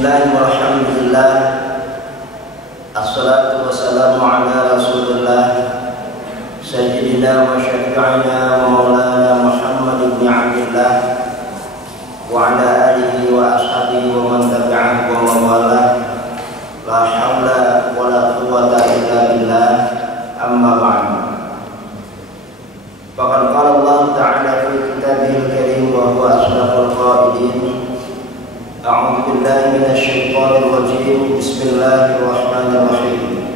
Bismillah walhamdulillah, assalatu wassalamu ala rasulillah sayyidina wa syafi'ina wa maulana Muhammad ibn Abdillah wa ala alihi wa ashabihi wa man tabi'ahu wa mawalah. La hawla wa la quwwata illa billah, amma ba'du. Faqad qala Allah ta'ala fi kitabihil karim wa huwa asdaqul qailin. A'udzu billahi minasy syaithanir rajim. Bismillahirrahmanirrahim.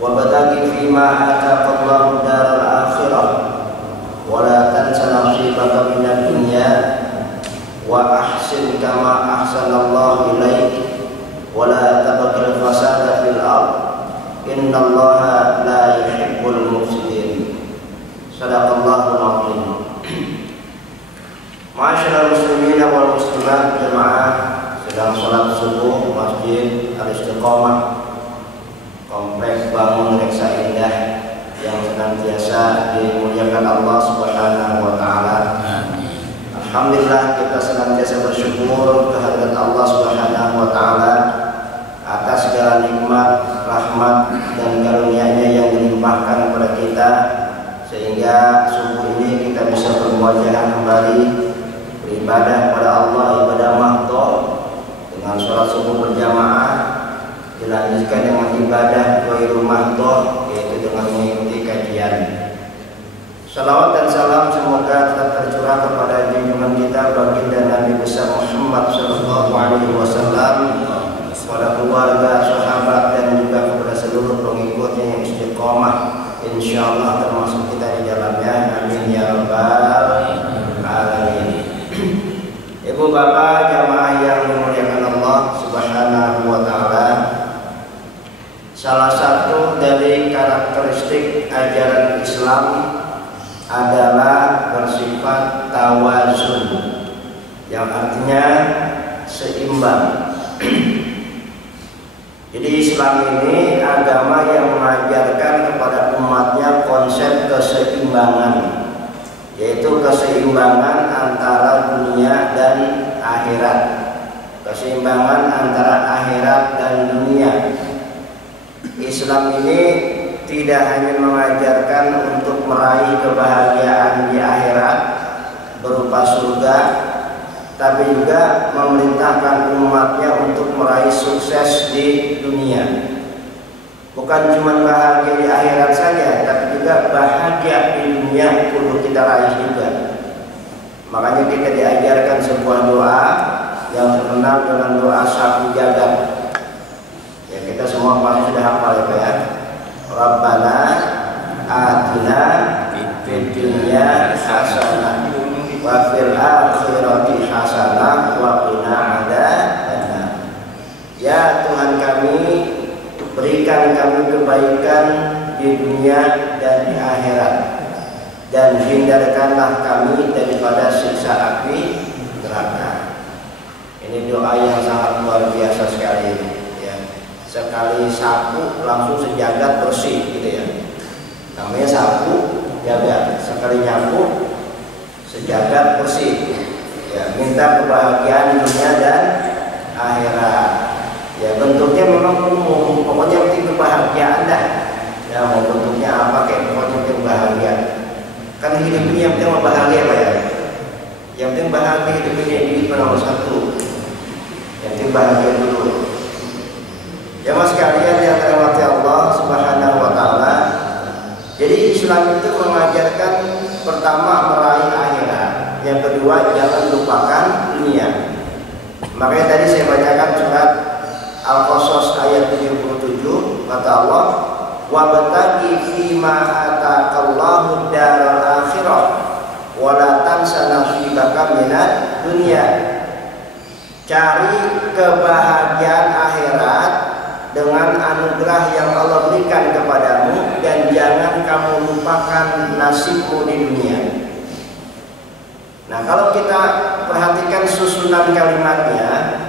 Wa bataghi fima ataaqa Allahu daral akhirah wa la tansa nasibaka minad dunya wa ahsin kama ahsanallahu ilaik wa la tabghil fasada fil ard innallaha la yuhibbul mufsidin. Shadaqallahul azim. Ma'asyiral muslimin wal muslimat, jemaah sedang sholat subuh Masjid Al-Istiqomah Kompleks Bangun Reksa Indah yang senantiasa dimuliakan Allah Subhanahu wa taala. Alhamdulillah, kita senantiasa bersyukur kehadirat Allah Subhanahu wa taala atas segala nikmat, rahmat dan karunia-Nya yang dilimpahkan kepada kita, sehingga subuh ini kita bisa bermuajah kembali beribadah kepada Allah, ibadah mahdoh dengan sholat subuh berjamaah, dilanjutkan dengan ibadah ghairu mahdoh, yaitu dengan mengikuti kajian. Salawat dan salam semoga tetap tercurah kepada junjungan kita baginda Nabi besar Muhammad sallallahu alaihi wasallam, kepada keluarga, sahabat dan juga kepada seluruh pengikutnya yang istiqomah, insyaallah termasuk kita di dalamnya. Amin ya rabbal alamin. Ibu bapak jamaah yang dimuliakan Allah Subhanahu wa taala, salah satu dari karakteristik ajaran Islam adalah bersifat tawazun, yang artinya seimbang. Jadi Islam ini agama yang mengajarkan kepada umatnya konsep keseimbangan, yaitu keseimbangan antara dunia dan akhirat, keseimbangan antara akhirat dan dunia. Islam ini tidak hanya mengajarkan untuk meraih kebahagiaan di akhirat berupa surga, tapi juga memerintahkan umatnya untuk meraih sukses di dunia. Bukan cuma bahagia di akhirat saja, tapi juga bahagia di dunia perlu kita raih juga. Makanya kita diajarkan sebuah doa yang terkenal dengan doa sapu jagat. Ya, kita semua pasti sudah hafal ya. Rabbana atina fid dunya hasanah wa fil akhirati hasanah wa qina adzabannar. Ya Tuhan kami, berikan kami kebaikan di dunia dan di akhirat, dan hindarkanlah kami daripada siksa api neraka. Ini doa yang sangat luar biasa sekali ya. Sekali sapu langsung sejagat bersih gitu ya. Namanya sapu jagat, sekali nyapu sejagat bersih ya. Minta kebahagiaan dunia dan akhirat. Ya, bentuknya memang umum, pokoknya penting kebahagiaan dah. Ya, mau bentuknya apa kayak pokoknya penting bahagia. Kan hidup ini yang penting bahagia Pak ya. Yang penting bahagia hidup ini nomor satu. Yang penting bahagia dulu. Ya mas sekalian yang dirahmati Allah Subhanahu wa taala. Jadi Islam itu mengajarkan pertama meraih akhirat, yang kedua jangan lupakan dunia. Makanya tadi saya bacakan surat Al-Qasas ayat 77, kata Allah, wa bataghi fima ataqallahu daral akhirah wa la tansa nasibaka minad dunya. Cari kebahagiaan akhirat dengan anugerah yang Allah berikan kepadamu, dan jangan kamu lupakan nasibmu di dunia. Nah, kalau kita perhatikan susunan kalimatnya,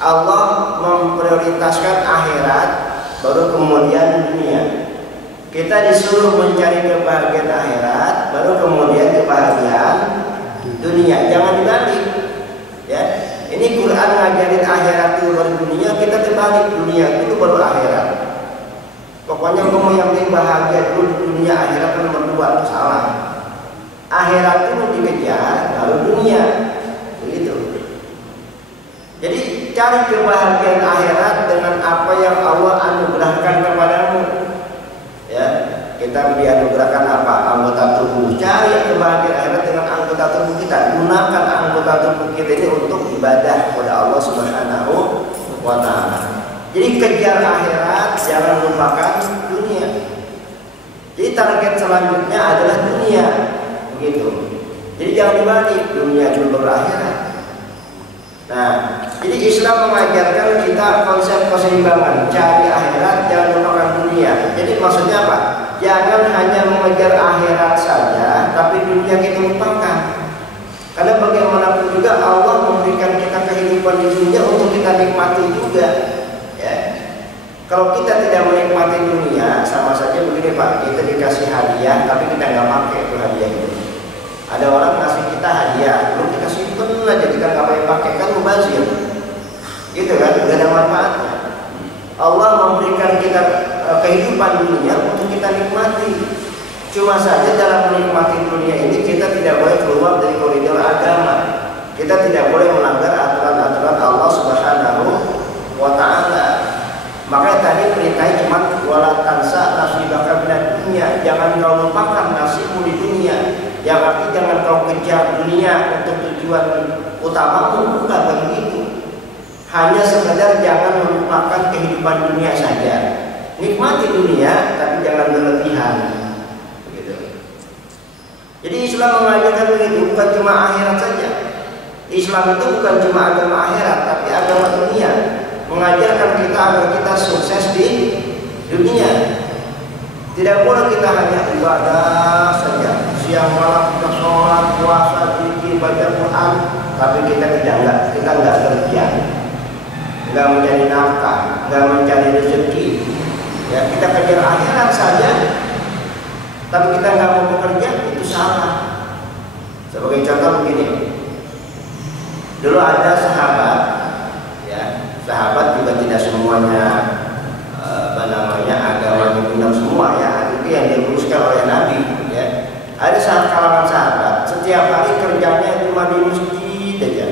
Allah memprioritaskan akhirat, baru kemudian dunia. Kita disuruh mencari kebahagiaan akhirat, baru kemudian kebahagiaan dunia. Jangan dibalik. Ya, ini Quran ngajarin akhirat yang penting bahagia dulu di dunia, akhirat kan nomor 2. Salah. Akhirat itu dikejar, baru dunia. Begitu. Jadi cari kebahagiaan akhirat dengan apa yang Allah anugerahkan kepadamu. Ya, kita dianugerahkan apa? Anggota tubuh. Cari kebahagiaan akhirat dengan anggota tubuh kita. Gunakan anggota tubuh kita ini untuk ibadah kepada Allah Subhanahu wa Ta'ala. Jadi kejar akhirat, jangan lupakan dunia. Jadi target selanjutnya adalah dunia, begitu. Jadi jangan dibalik, dunia dulu baru akhirat. Nah, jadi Islam mengajarkan kita konsep keseimbangan, cari akhirat, jangan lupakan dunia. Jadi maksudnya apa? Jangan hanya mengejar akhirat saja, tapi dunia kita lupakan. Karena bagaimanapun juga Allah memberikan kita kehidupan di dunia untuk kita nikmati juga. Ya. Kalau kita tidak menikmati dunia, sama saja begini Pak, kita dikasih hadiah, tapi kita nggak pakai itu hadiah itu. Ada orang ngasih kita hadiah, belum kita simpen aja, kita nggak pakai, kan mubazir. Gitu kan, nggak ada manfaatnya. Allah memberikan kita kehidupan dunia untuk kita nikmati. Cuma saja dalam menikmati dunia ini kita tidak boleh keluar dari koridor agama. Kita tidak boleh melanggar aturan-aturan Allah Subhanahu wa Ta'ala. Makanya tadi perintahnya cuma wala tansa nasibaka minad dunya, jangan kau lupakan nasibmu di dunia. Yang arti jangan kau kejar dunia untuk tujuan utamamu, bukan begitu. Hanya sekedar jangan melupakan kehidupan dunia saja. Nikmati dunia tapi jangan berlebihan. Jadi Islam mengajarkan begitu, bukan cuma akhirat saja. Islam itu bukan cuma agama akhirat, tapi agama dunia. Mengajarkan kita agar kita sukses di dunia. Tidak boleh kita hanya ibadah saja, siang malam kita sholat, puasa, zikir, baca Quran, tapi kita nggak kerja, nggak mencari nafkah, nggak mencari rezeki. Ya, kita kejar akhirat saja, tapi kita nggak mau bekerja, itu salah. Sebagai contoh begini, dulu ada sahabat, ya, sahabat juga tidak semuanya agama benar semua, ya, itu yang diluruskan oleh Nabi, ya. Ada kalangan sahabat setiap hari kerjanya cuma di masjid aja,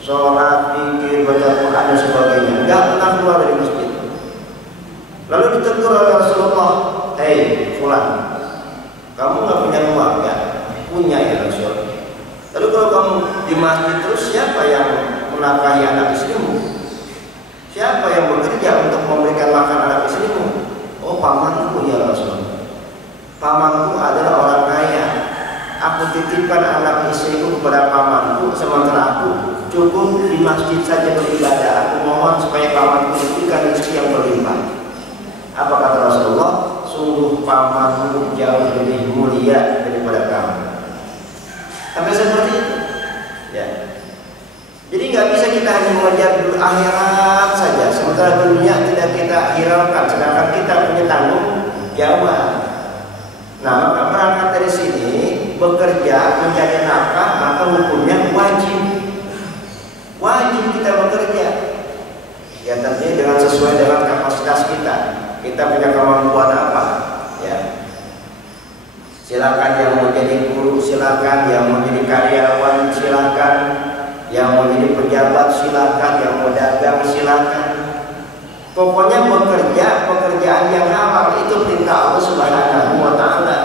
sholat, zikir, baca Quran dan sebagainya, nggak pernah keluar dari masjid. Lalu ditegur oleh Rasulullah, hei fulan, kamu nggak punya keluarga? Punya ya Rasul. Lalu kalau kamu di masjid terus, siapa yang menafkahi anak istrimu? Siapa yang bekerja untuk memberikan makan anak istrimu? Oh, pamanku ya Rasul. Pamanku adalah orang kaya. Aku titipkan anak istriku kepada pamanku, sementara aku cukup di masjid saja beribadah. Aku mohon supaya pamanku diberikan rezeki yang berlimpah. Apa kata Rasulullah? Sungguh pamanmu jauh lebih mulia daripada kamu. Sampai seperti itu, ya. Jadi nggak bisa kita hanya mengejar akhirat saja, sementara dunia tidak kita hiraukan, sedangkan kita punya tanggung jawab. Nah, maka berangkat dari sini, bekerja mencari nafkah, maka hukumnya wajib. Wajib kita bekerja. Ya, tentunya dengan sesuai dengan kapasitas kita. Kita punya kemampuan apa? Ya. Silakan yang mau jadi guru, silakan yang mau jadi karyawan, silakan yang mau jadi pejabat, silakan yang mau dagang, silakan. Pokoknya bekerja pekerjaan yang halal, itu perintah Allah Subhanahu wa Ta'ala.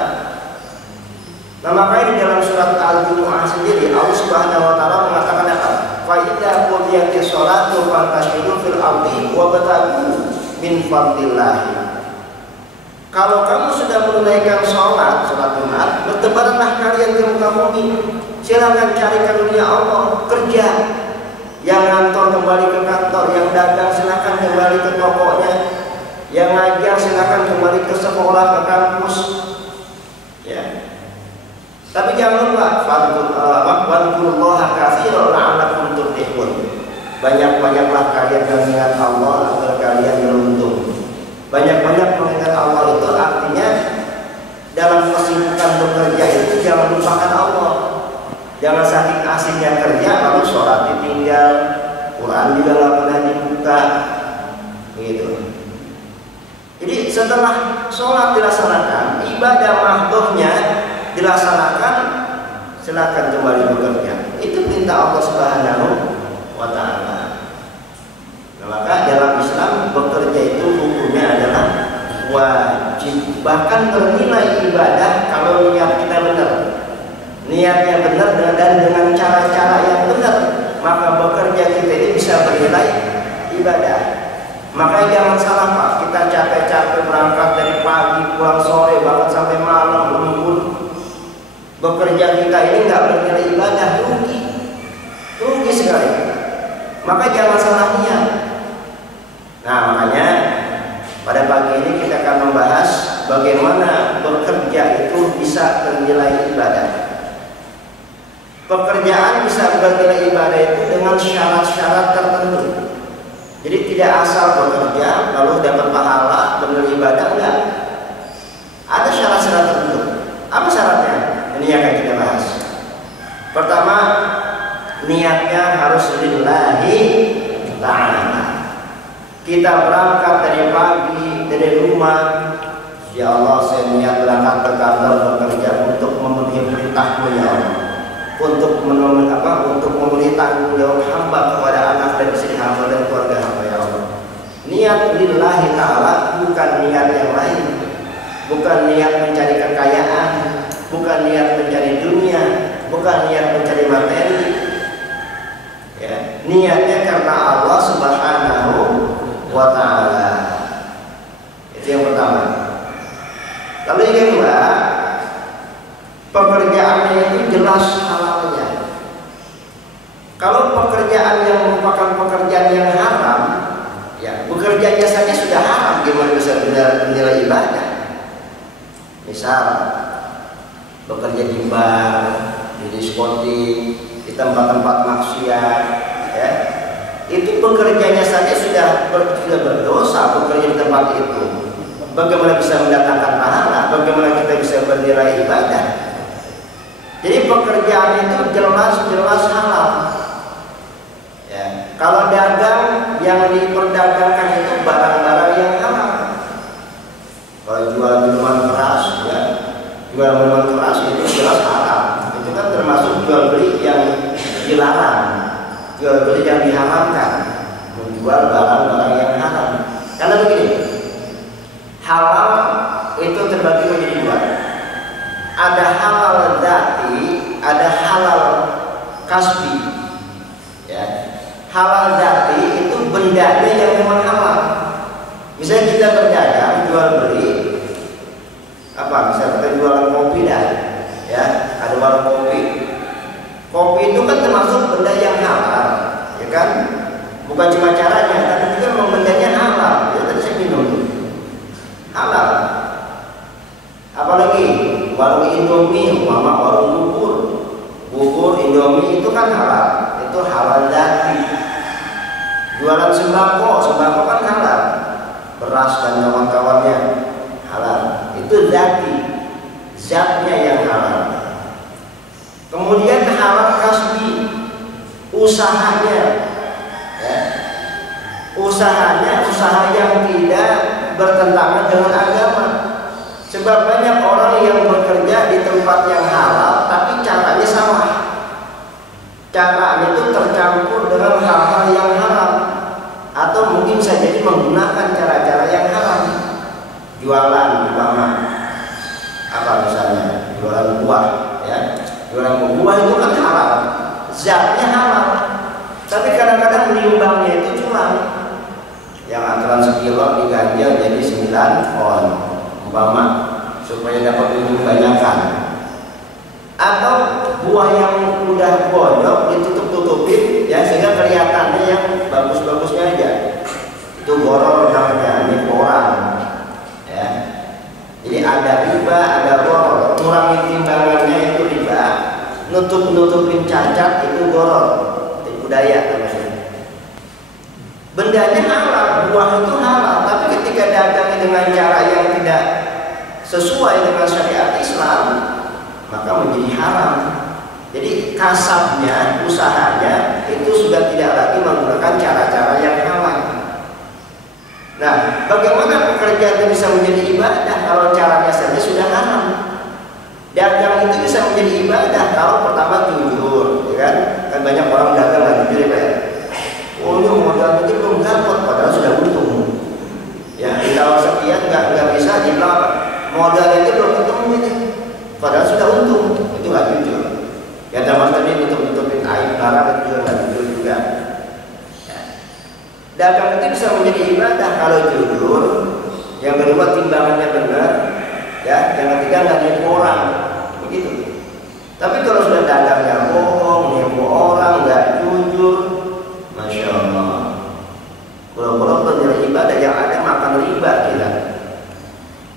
Nah, makanya di dalam surat Al-Jumu'ah sendiri Allah Subhanahu wa Ta'ala mengatakan apa? Fa idza qudiyatis sholatu fantashiru fil ardi wabtaghu min fadlillah. Kalau kamu sudah menunaikan sholat Jumat, bertebaranlah kalian ke muka bumi. Silakan cari karunia Allah, kerja. Yang kantor kembali ke kantor, yang dagang silakan kembali ke tokonya, yang ngajar silakan kembali ke sekolah, ke kampus. Ya. Tapi jangan lupa, wadkurullaha katsiran la'allakum tuflihun. Banyak-banyaklah kalian mengingat Allah agar kalian beruntung. Banyak-banyak mengingat Allah itu artinya dalam kesibukan bekerja itu jangan lupakan Allah. Jangan saking asiknya kerja lalu sholat ditinggal, Quran juga nggak pernah dibuka, gitu. Jadi setelah sholat dilaksanakan, ibadah mahdohnya dilaksanakan, silakan kembali bekerja. Itu perintah Allah Subhanahu wa Ta'ala. Nah, maka dalam Islam bekerja itu hukumnya adalah wajib, bahkan bernilai ibadah kalau niat kita benar. Niatnya benar dan dengan cara-cara yang benar, maka bekerja kita ini bisa bernilai ibadah. Makanya jangan salah Pak, kita capek-capek berangkat dari pagi, pulang sore, bahkan sampai malam lembur. Bekerja kita ini nggak bernilai ibadah, rugi sekali. Maka jangan salah niat. Nah makanya pada pagi ini kita akan membahas bagaimana bekerja itu bisa bernilai ibadah. Pekerjaan bisa bernilai ibadah itu dengan syarat-syarat tertentu. Jadi tidak asal bekerja lalu dapat pahala bernilai ibadah, enggak. Ada syarat-syarat tertentu. Apa syaratnya? Ini yang akan kita bahas. Pertama, niatnya harus lillahi ta'ala. Kita berangkat dari pagi dari rumah, ya Allah saya niat berangkat ke kantor bekerja untuk memenuhi perintah-Mu ya Allah. Untuk memenuhi tanggung jawab hamba kepada anak dan istri hamba dan keluarga hamba ya Allah. Niat lillahi ta'ala, bukan niat yang lain, bukan niat mencari kekayaan, bukan niat mencari dunia, bukan niat mencari materi ya. Niatnya karena Allah Subhanahu wa Ta'ala. Itu yang pertama. Lalu yang kedua, pekerjaannya itu jelas halalnya. Kalau pekerjaan yang merupakan pekerjaan yang haram, ya bekerjanya saja sudah haram, gimana bisa bernilai ibadah? Misal bekerja di bar, di diskotik, di tempat-tempat maksiat, ya itu bekerjanya saja sudah berdosa. Bekerja di tempat itu, bagaimana bisa mendatangkan pahala? Bagaimana kita bisa bernilai ibadah? Jadi pekerjaan itu jelas halal. Ya, kalau dagang yang diperdagangkan itu barang-barang yang halal. Kalau jual minuman keras, ya, jual minuman keras itu jelas halal. Itu kan termasuk jual beli yang dilarang, jual beli yang diharamkan, menjual barang-barang yang haram. Karena begini, halal itu terbagi menjadi dua. Ada halal dzati, ada halal kasbi. Ya. Halal dzati itu bendanya yang memang halal. Misalnya kita berdagang, jual beli, misalnya kita jualan kopi dah, ya, ada warung kopi. Kopi itu kan termasuk benda yang halal, ya kan? Bukan cuma caranya, tapi juga memang bendanya halal. Ya, tadi saya minum tuh, halal. Apalagi warung Indomie, warung bubur Indomie itu kan halal, itu halal dzati. Jualan sembako kan halal, beras dan kawan-kawannya halal, itu dzati, zatnya yang halal. Kemudian halal kasbi, usahanya, ya. Usaha yang tidak bertentangan dengan agama. Sebab banyak orang yang bekerja di tempat yang halal, tapi caranya salah. Caranya itu tercampur dengan hal-hal yang haram, atau mungkin saja jadi menggunakan cara-cara yang haram. Jualan, misalnya jualan buah, ya. Jualan buah itu kan halal, zatnya halal, tapi kadang-kadang menyumbangnya itu cuma yang aturan sekilo diganjel jadi 9 on, supaya dapat untung banyakan. Atau buah yang udah bonyok ditutup-tutupin, ya, sehingga kelihatannya yang bagus-bagusnya aja. Itu goror namanya, ini koran, ya. Jadi ada riba, ada goror. Kurangi timbangannya itu riba, nutupin cacat itu goror, tipu daya namanya. Bendanya halal, buah itu halal, tapi ketika dagang dengan cara yang tidak sesuai dengan syariat Islam, maka menjadi haram. Jadi kasabnya, usahanya itu sudah tidak lagi menggunakan cara-cara yang halal. Nah, bagaimana pekerjaan itu bisa menjadi ibadah kalau caranya saja sudah haram? Dagang itu bisa menjadi ibadah kalau pertama jujur, ya kan? Kan banyak orang dagang nggak jujur ya. Oh, ini modal itu belum dapat, padahal sudah untung. Ya, kalau sekian nggak bisa dibilang modal itu belum ketemu ini, padahal sudah untung. Itu nggak jujur. Ya, dalam tadi tutup-tutupin aib barang itu juga nggak jujur juga. Ya. Dagang itu bisa menjadi ibadah kalau jujur. Yang kedua timbangannya benar. Ya, yang ketiga nggak nipu orang, begitu. Tapi kalau sudah dagangnya bohong, nipu orang, nggak jujur, masya Allah. Kalau penilai ibadah yang ada makan riba kita,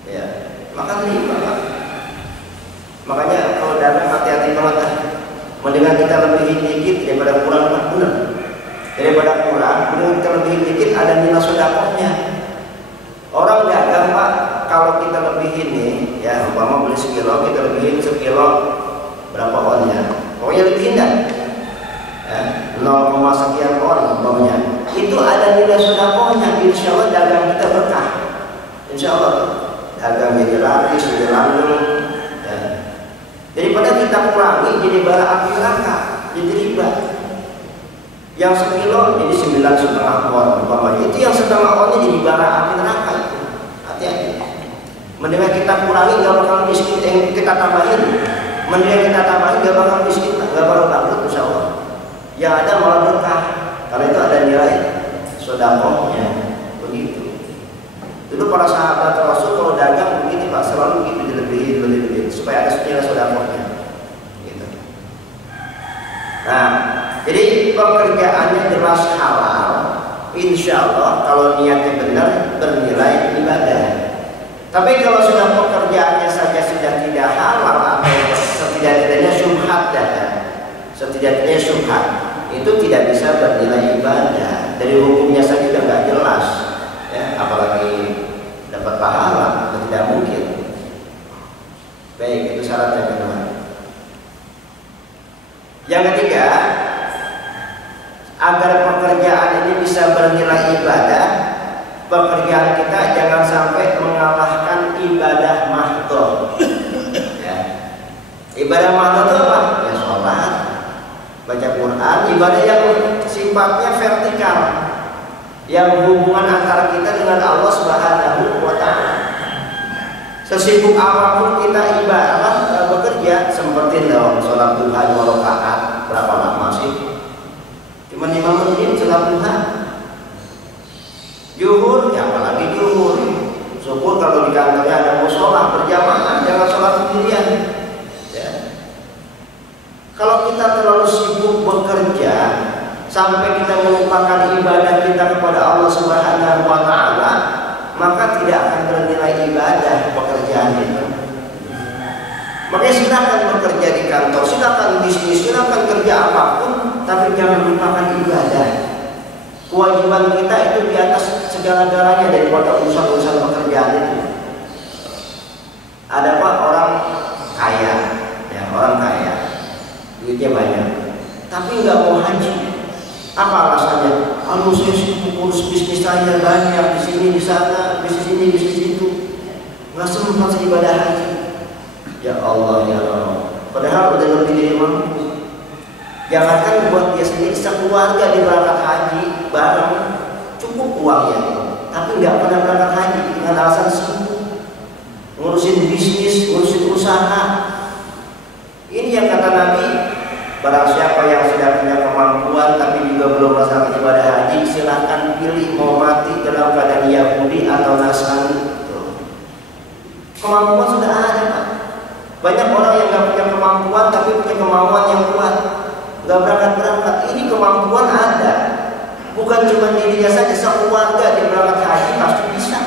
ya, makan riba. Makanya kalau dagang hati-hati banget. Mendingan kita lebihin dikit daripada kurang, benar. Daripada kurang, mendingan kita lebihin dikit ada nilai sedekahnya. Orang dagang Pak, kalau kita lebihin nih, ya umpama beli sekilo, kita lebihin sekilo berapa onnya? Pokoknya lebihin dah, ya, 0, sekian on umpamanya. Itu ada nilai sedekahnya, insya Allah dagang kita berkah. Insya Allah dagang jadi laris, jadi langgeng. Ya. Daripada kita kurangi jadi bara api neraka, jadi riba. Yang sekilo jadi 9,5 on umpamanya. Itu yang setengah onnya jadi bara api neraka itu. Hati-hati. Mendingan kita kurangi gak bakal miskin, yang kita tambahin. Mendingan kita tambahin gak bakal miskin, gak bakal bangkrut insya Allah. Yang ada malah berkah. Karena itu ada nilai sedekahnya. Begitu. Dulu para sahabat Rasul kalau dagang begitu Pak, selalu gitu dilebihin supaya ada nilai sedekahnya. Gitu. Nah, jadi pekerjaannya jelas halal, insya Allah kalau niatnya benar bernilai ibadah. Tapi kalau sudah pekerjaannya saja sudah tidak halal atau setidak-tidaknya syubhat setidaknya syubhat, itu tidak bisa bernilai ibadah. Dari hukumnya saja sudah nggak jelas, ya, apalagi dapat pahala, itu tidak mungkin. Baik, itu syarat yang kedua. Yang ketiga, agar pekerjaan ini bisa bernilai ibadah, pekerjaan kita jangan sampai mengalahkan ibadah mahdhah. Ya. Ibadah mahdhah itu apa? Ya sholat, baca Quran, ibadah yang sifatnya vertikal, yang hubungan antara kita dengan Allah Subhanahu wa Ta'ala. Sesibuk apapun kita ibadah bekerja, seperti dalam sholat duha 2 rakaat, berapa lama sih? Cuma 5 menit sholat duha. Zuhur, ya apalagi zuhur. Syukur kalau di kantornya ada mushola berjamaah, jangan sholat sendirian. Ya. Kalau kita terlalu sibuk bekerja sampai kita melupakan ibadah kita kepada Allah Subhanahu wa Ta'ala, maka tidak akan bernilai ibadah pekerjaan itu. Makanya silakan bekerja di kantor, silakan bisnis, silakan kerja apapun, tapi jangan lupakan ibadah. Kewajiban kita itu di atas segala-galanya daripada urusan-urusan pekerjaan itu. Ada Pak orang kaya, ya orang kaya, duitnya banyak, tapi nggak mau haji. Apa alasannya? Kalau saya sibuk urus bisnis saya banyak di sini, di sana, bisnis ini, bisnis itu, nggak sempat ibadah haji. Ya Allah, ya Allah. Padahal udah lebih dari mampu. Jangankan buat dia sendiri, sekeluarga di berangkat haji bareng, cukup uangnya, tapi nggak pernah berangkat haji dengan alasan sibuk ngurusin bisnis, ngurusin usaha. Ini yang kata Nabi, barang siapa yang sudah punya kemampuan tapi juga belum melaksanakan ibadah haji, silahkan pilih mau mati dalam keadaan Yahudi atau Nasrani. Kemampuan sudah ada Pak. Banyak orang yang nggak punya kemampuan tapi punya kemauan yang kuat, nggak berangkat. Ini kemampuan ada, bukan cuma dirinya saja, sekeluarga dia berangkat haji pasti bisa,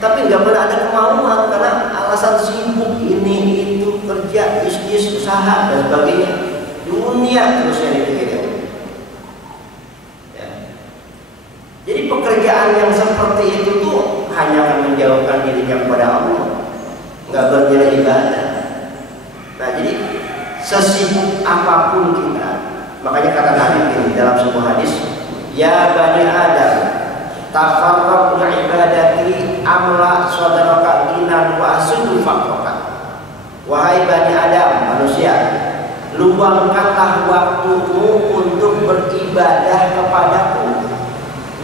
tapi nggak pernah ada kemauan karena alasan sibuk ini itu, kerja, bisnis, usaha dan sebagainya, dunia terusnya dipikirkan. Ya. Jadi pekerjaan yang seperti itu tuh hanya akan menjauhkan dirinya kepada Allah, nggak bernilai ibadah. Nah, jadi sesibuk apapun kita, makanya kata Nabi ini dalam sebuah hadis, ya Bani Adam, tafarraq bi ibadati amla sadaraka dinan wa asudul faqraka. Wahai Bani Adam, manusia, luangkanlah waktumu untuk beribadah kepadaku.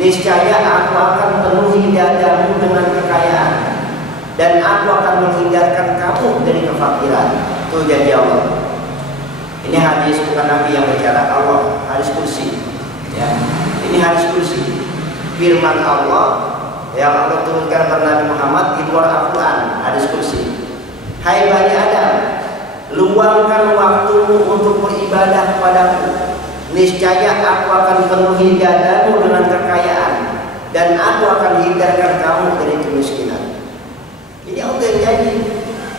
Niscaya aku akan penuhi dadamu dengan kekayaan, dan aku akan menghindarkan kamu dari kefakiran. Itu janji Allah. Ini hadis bukan Nabi yang bicara, Allah, hadis kursi. Ya, ini hadis kursi. Firman Allah yang Allah turunkan kepada Nabi Muhammad di luar Al-Quran, hadis kursi. Hai Bani Adam, luangkan waktumu untuk beribadah kepadaku. Niscaya aku akan penuhi dadamu dengan kekayaan, dan aku akan hindarkan kamu dari kemiskinan. Jadi Allah yang janji.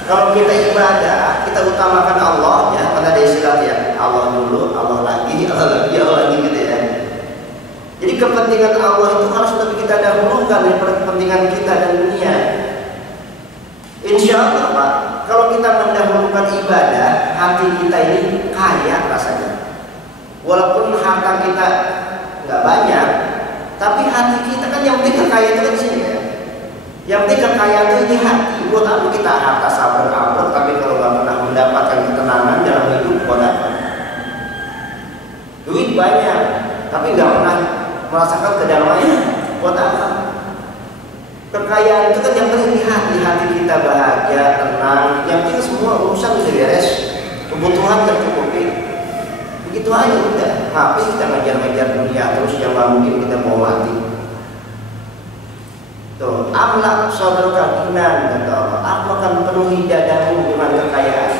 Kalau kita ibadah, kita utamakan Allah, ya, karena ada istilah ya, Allah dulu, Allah lagi, Allah lagi gitu ya. Jadi kepentingan Allah itu harus lebih kita dahulukan daripada kepentingan kita dan dunia. Insya Allah Pak, kalau kita mendahulukan ibadah, hati kita ini kaya rasanya. Walaupun harta kita nggak banyak, tapi hati kita kan yang penting kekayaan itu kan sini ya. Yang penting kekayaan itu di hati. Buat apa kita harta sabar amrut, tapi kalau nggak pernah mendapatkan ketenangan dalam hidup, buat apa? Duit banyak, tapi nggak pernah merasakan kedamaian, buat apa? Kekayaan itu kan yang penting di hati kita bahagia, tenang. Yang penting semua urusan sudah beres, kebutuhan tercukupi. Begitu aja udah. Ngapain kita ngejar-ngejar dunia terus yang nggak mungkin kita mau mati. Tuh, amlak saudara dinan, kata Allah. Aku akan penuhi dadamu dengan kekayaan.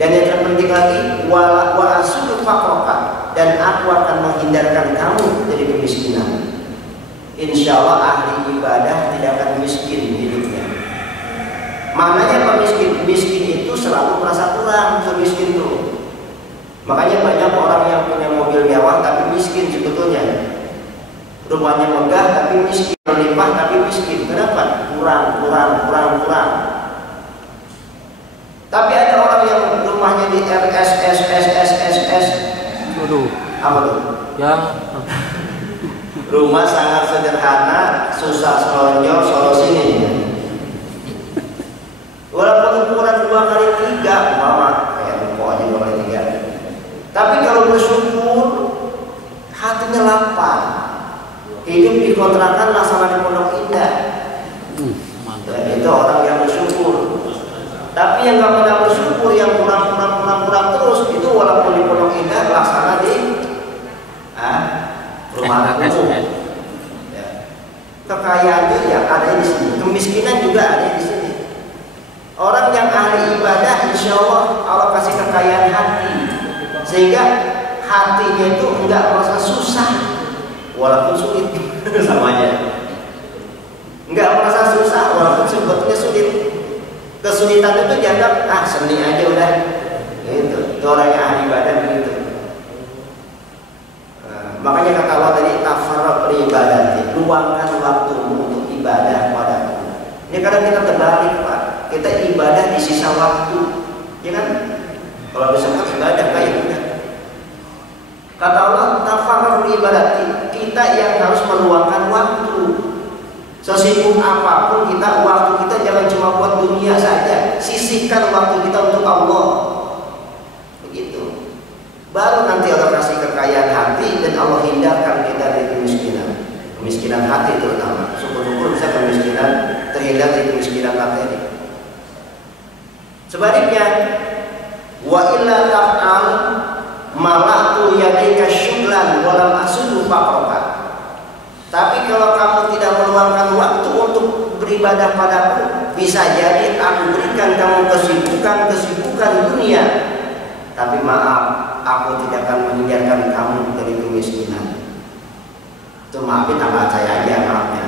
Dan yang terpenting lagi, wa asudul faqraka, dan aku akan menghindarkan kamu dari kemiskinan. Insya Allah ahli ibadah tidak akan miskin hidupnya. Maknanya pemiskin, miskin itu selalu merasa kurang, miskin itu. Makanya banyak orang yang punya mobil mewah tapi miskin sebetulnya. Rumahnya megah tapi miskin, berlimpah tapi miskin. Kenapa? Kurang. Tapi ada orang yang rumahnya di RSS. Waduh. Apa tuh? Yang rumah sangat sederhana, susah selonjor, solo sini. Walaupun ukuran 2x3, mama kayak pokoknya 2x3. Tapi kalau bersyukur, hatinya lapang. Hidup di kontrakan laksana di Pondok Indah. Dan itu orang yang bersyukur. Tapi yang nggak pernah bersyukur, yang kurang terus, itu walaupun di Pondok Indah laksana di rumah umum. Ya. Kekayaan itu ya ada di sini, kemiskinan juga ada di sini. Orang yang ahli ibadah, insya Allah kasih kekayaan hati, sehingga hatinya itu enggak merasa susah, walaupun sulit samanya. Enggak merasa susah, walaupun sebetulnya sulit. Kesulitan itu dianggap seni aja udah. Gitu. Itu orang yang ahli ibadah begitu. Makanya kata Allah tadi, tafarraq ibadati, luangkan waktumu untuk ibadah padaku. Ini kadang kita terbalik Pak, kita ibadah di sisa waktu, ya kan? Kalau bisa ibadah kayak gitu. Kata Allah, tafarraq ibadati, kita yang harus meluangkan waktu. Sesibuk apapun kita, waktu kita jangan cuma buat dunia saja. Sisihkan waktu kita untuk Allah. Begitu. Baru nanti Allah kasih kekayaan hati dan Allah hindarkan kita dari kemiskinan. Kemiskinan hati terutama. Syukur-syukur bisa kemiskinan terhindar dari kemiskinan materi. Sebaliknya, wa illa taf'al malatu yadika syughlan wa lam asudu faqraka. Tapi kalau kamu tidak meluangkan waktu untuk beribadah padaku, bisa jadi aku berikan kamu kesibukan dunia. Tapi maaf, aku tidak akan menghindarkan kamu dari kemiskinan. Itu maafin anak saya aja maafnya.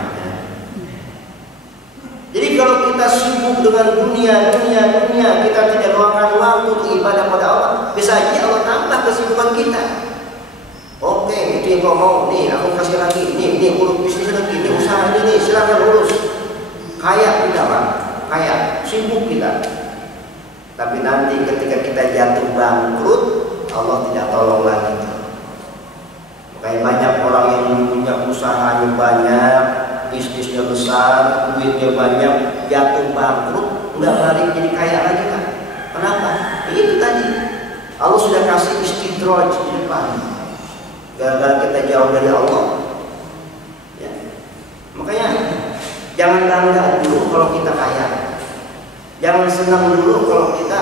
Jadi kalau kita sibuk dengan dunia, kita tidak luangkan waktu untuk ibadah pada Allah, bisa aja Allah tambah kesibukan kita. Oke, itu yang kau mau, nih aku kasih lagi, nih urus bisnis lagi, nih usaha ini, silakan urus. Kaya kita Pak, kaya, sibuk kita. Tapi nanti ketika kita jatuh bangkrut, Allah tidak tolong lagi. Kayak banyak orang yang punya usahanya banyak, bisnisnya besar, duitnya banyak, jatuh bangkrut, nggak balik jadi kaya lagi kan? Kenapa? Itu tadi Allah sudah kasih istidraj di depan. Gara-gara kita jauh dari Allah. Ya. Makanya jangan bangga dulu kalau kita kaya. Jangan senang dulu kalau kita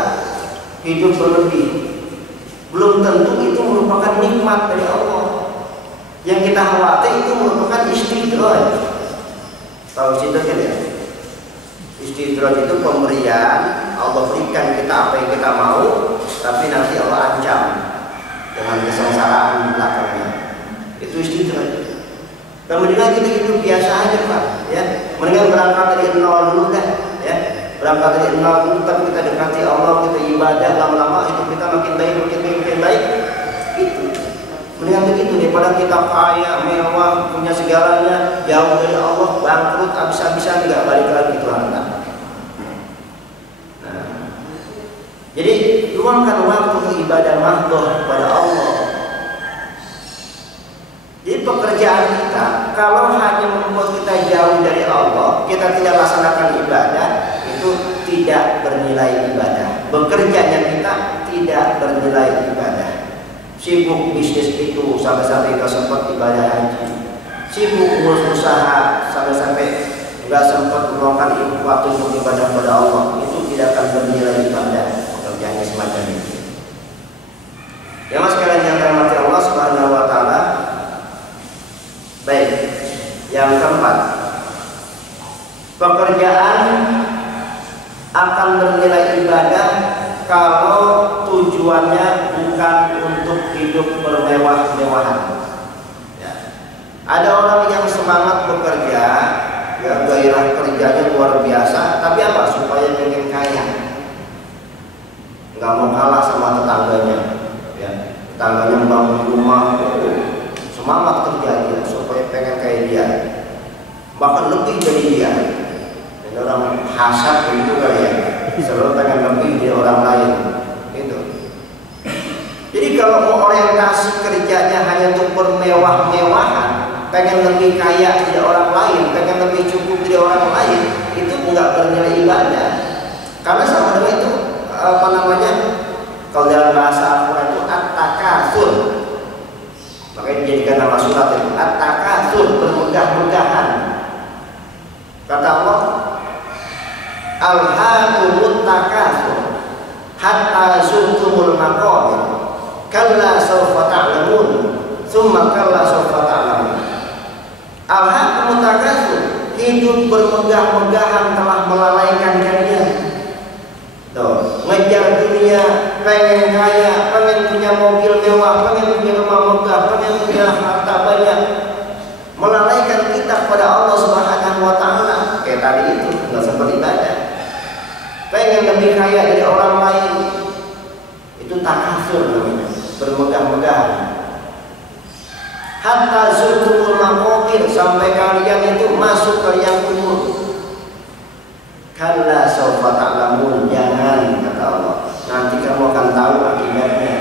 hidup berlebih. Belum tentu itu merupakan nikmat dari Allah. Yang kita khawatir itu merupakan istidraj. Tahu istidraj ya? Istidraj itu pemberian. Allah berikan kita apa yang kita mau, tapi nanti Allah ancam dengan kesengsaraan belakangnya. Itu istidraj. Kemudian kita hidup biasa aja Pak, ya. Mendingan berangkat dari nol dulu dah, ya. Berangkat dari nol dulu, tapi kita dekati Allah, kita ibadah, lama-lama hidup kita makin baik. Itu. Mendingan begitu daripada kita kaya, mewah, punya segalanya, jauh dari Allah, bangkrut, habis-habisan nggak balik lagi ke Tuhan. Jadi luangkan waktu untuk ibadah mahdoh kepada Allah. Jadi pekerjaan kita kalau hanya membuat kita jauh dari Allah, kita tidak laksanakan ibadah, itu tidak bernilai ibadah. Bekerjanya kita tidak bernilai ibadah. Sibuk bisnis itu sampai-sampai nggak sempat ibadah haji. Sibuk ngurus usaha sampai-sampai nggak sempat meluangkan waktu untuk ibadah kepada Allah, itu tidak akan bernilai ibadah. Yang semacam itu. Ya mas sekalian yang dirahmati Allah Subhanahu wa taala. Baik. Yang keempat, pekerjaan akan bernilai ibadah kalau tujuannya bukan untuk hidup bermewah-mewahan. Ya. Ada orang yang semangat bekerja, ya gairah kerjanya luar biasa, tapi apa? Supaya pengen kaya. Nggak mau kalah sama tetangganya, ya. Tetangganya membangun rumah, semangat kerja dia supaya pengen kayak dia, bahkan lebih dari dia. Dan orang hasad itu kali ya, selalu pengen lebih dari orang lain. Itu. Jadi kalau mau orientasi kerjanya hanya untuk bermewah-mewahan, pengen lebih kaya dari orang lain, pengen lebih cukup dari orang lain, itu nggak bernilai ibadah. Karena sama dengan itu. Apa namanya, kalau dalam bahasa Al-Quran itu at-takatsur, makanya dijadikan nama surat itu at-takatsur, bermegah-megahan. Kata Allah, alhaakumut takatsur hatta zurtumul maqabir kalla sawfa ta'lamun tsumma kalla sawfa ta'lamun. Alhaakumut takatsur, hidup bermegah-megahan telah melalaikan kalian. Tuh, ngejar dunia, pengen kaya, pengen punya mobil mewah, pengen punya rumah megah, pengen punya harta banyak, melalaikan kita kepada Allah Subhanahu wa taala. Kayak tadi itu nggak sempat ibadah. Pengen lebih kaya dari orang lain, itu takatsur namanya, bermegah-megahan. Hatta zurtumul maqabir, sampai kalian itu masuk ke liang kubur. Kalla sawfa ta'lamun, jangan, kata Allah, nanti kamu akan tahu akibatnya.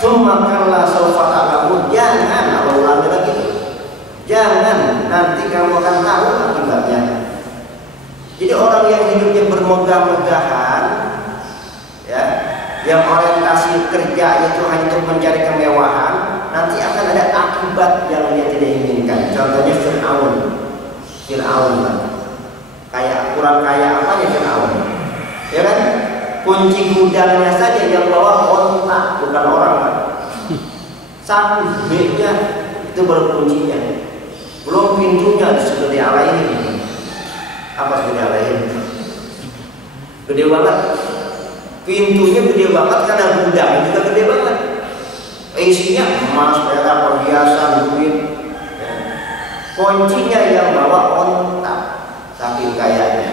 Tsumma kalla sawfa ta'lamun, jangan, Allah ulangi lagi, jangan, nanti kamu akan tahu akibatnya. Jadi orang yang hidupnya bermegah-megahan, ya, yang orientasi kerja itu hanya untuk mencari kemewahan, nanti akan ada akibat yang dia tidak inginkan. Contohnya Fir'aun, kayak kurang kaya apa ya Fir'aun, ya kan? Kunci gudangnya saja yang bawa onta, bukan orang kan? Satu B-nya itu baru kuncinya, belum pintunya segede ala ini. Apa segede ala ini? Gede banget. Pintunya gede banget karena gudang juga gede banget. Isinya emas, perak, perhiasan, duit. Kuncinya yang bawa onta, saking kayanya.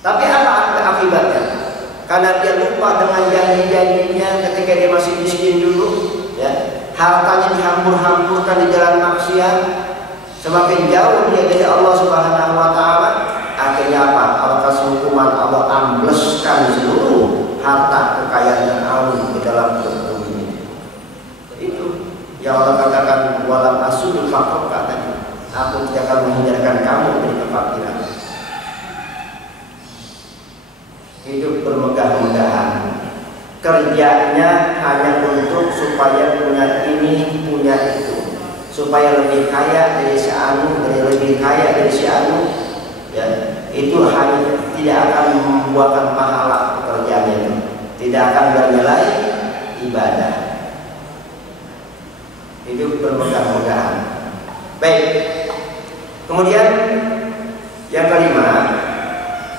Tapi apa akibatnya? Karena dia lupa dengan janji-janjinya ketika dia masih miskin dulu, ya, hartanya dihampur-hampurkan di jalan maksiat. Semakin jauh dia dari Allah Subhanahu wa taala, akhirnya apa? Allah kasih hukuman, Allah ambleskan seluruh harta kekayaan Fir'aun ke dalam perut bumi. Itu yang Allah katakan walam asudul faqr tadi. Aku tidak akan menghindarkan kamu dari kefakiran. Hidup bermegah-megahan, kerjanya hanya untuk supaya punya ini, punya itu, supaya lebih kaya dari si anu, lebih kaya dari si anu, ya, itu hanya tidak akan membuahkan pahala pekerjaannya itu, tidak akan bernilai ibadah. Hidup bermegah-megahan. Baik. Kemudian yang kelima,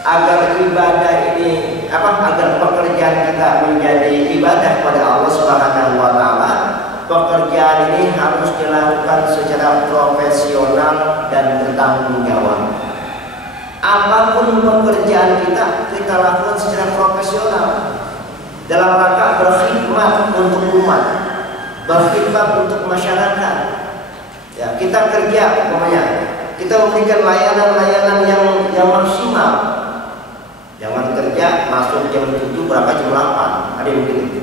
agar ibadah ini agar pekerjaan kita menjadi ibadah pada Allah Subhanahu wa taala, pekerjaan ini harus dilakukan secara profesional dan bertanggung jawab. Apapun pekerjaan kita lakukan secara profesional dalam rangka berkhidmat untuk umat, berkhidmat untuk masyarakat. Ya, kita kerja umpamanya, kita memberikan layanan-layanan yang maksimal. Jangan kerja masuk jam 7 berangkat jam 8. Ada yang begitu.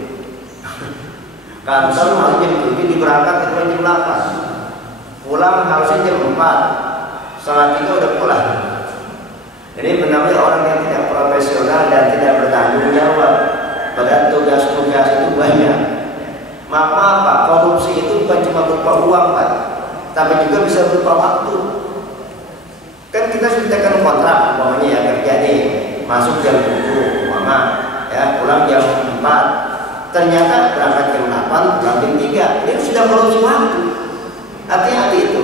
Kantor harus jam 7 diberangkat jam 8. Pulang harusnya jam 4. Setengah 3 udah pulang. Jadi benar-benar orang yang tidak profesional dan tidak bertanggung jawab. Padahal tugas-tugas itu banyak. Maka apa? Korupsi itu bukan cuma berupa uang, Pak, tapi juga bisa berupa waktu. Kan kita sudah kontrak umpamanya ya, kerja nih, masuk jam 7 umpama ya, pulang jam 4, ternyata berangkat jam 8, pulang jam 3. Ini sudah korupsi waktu. Hati-hati itu.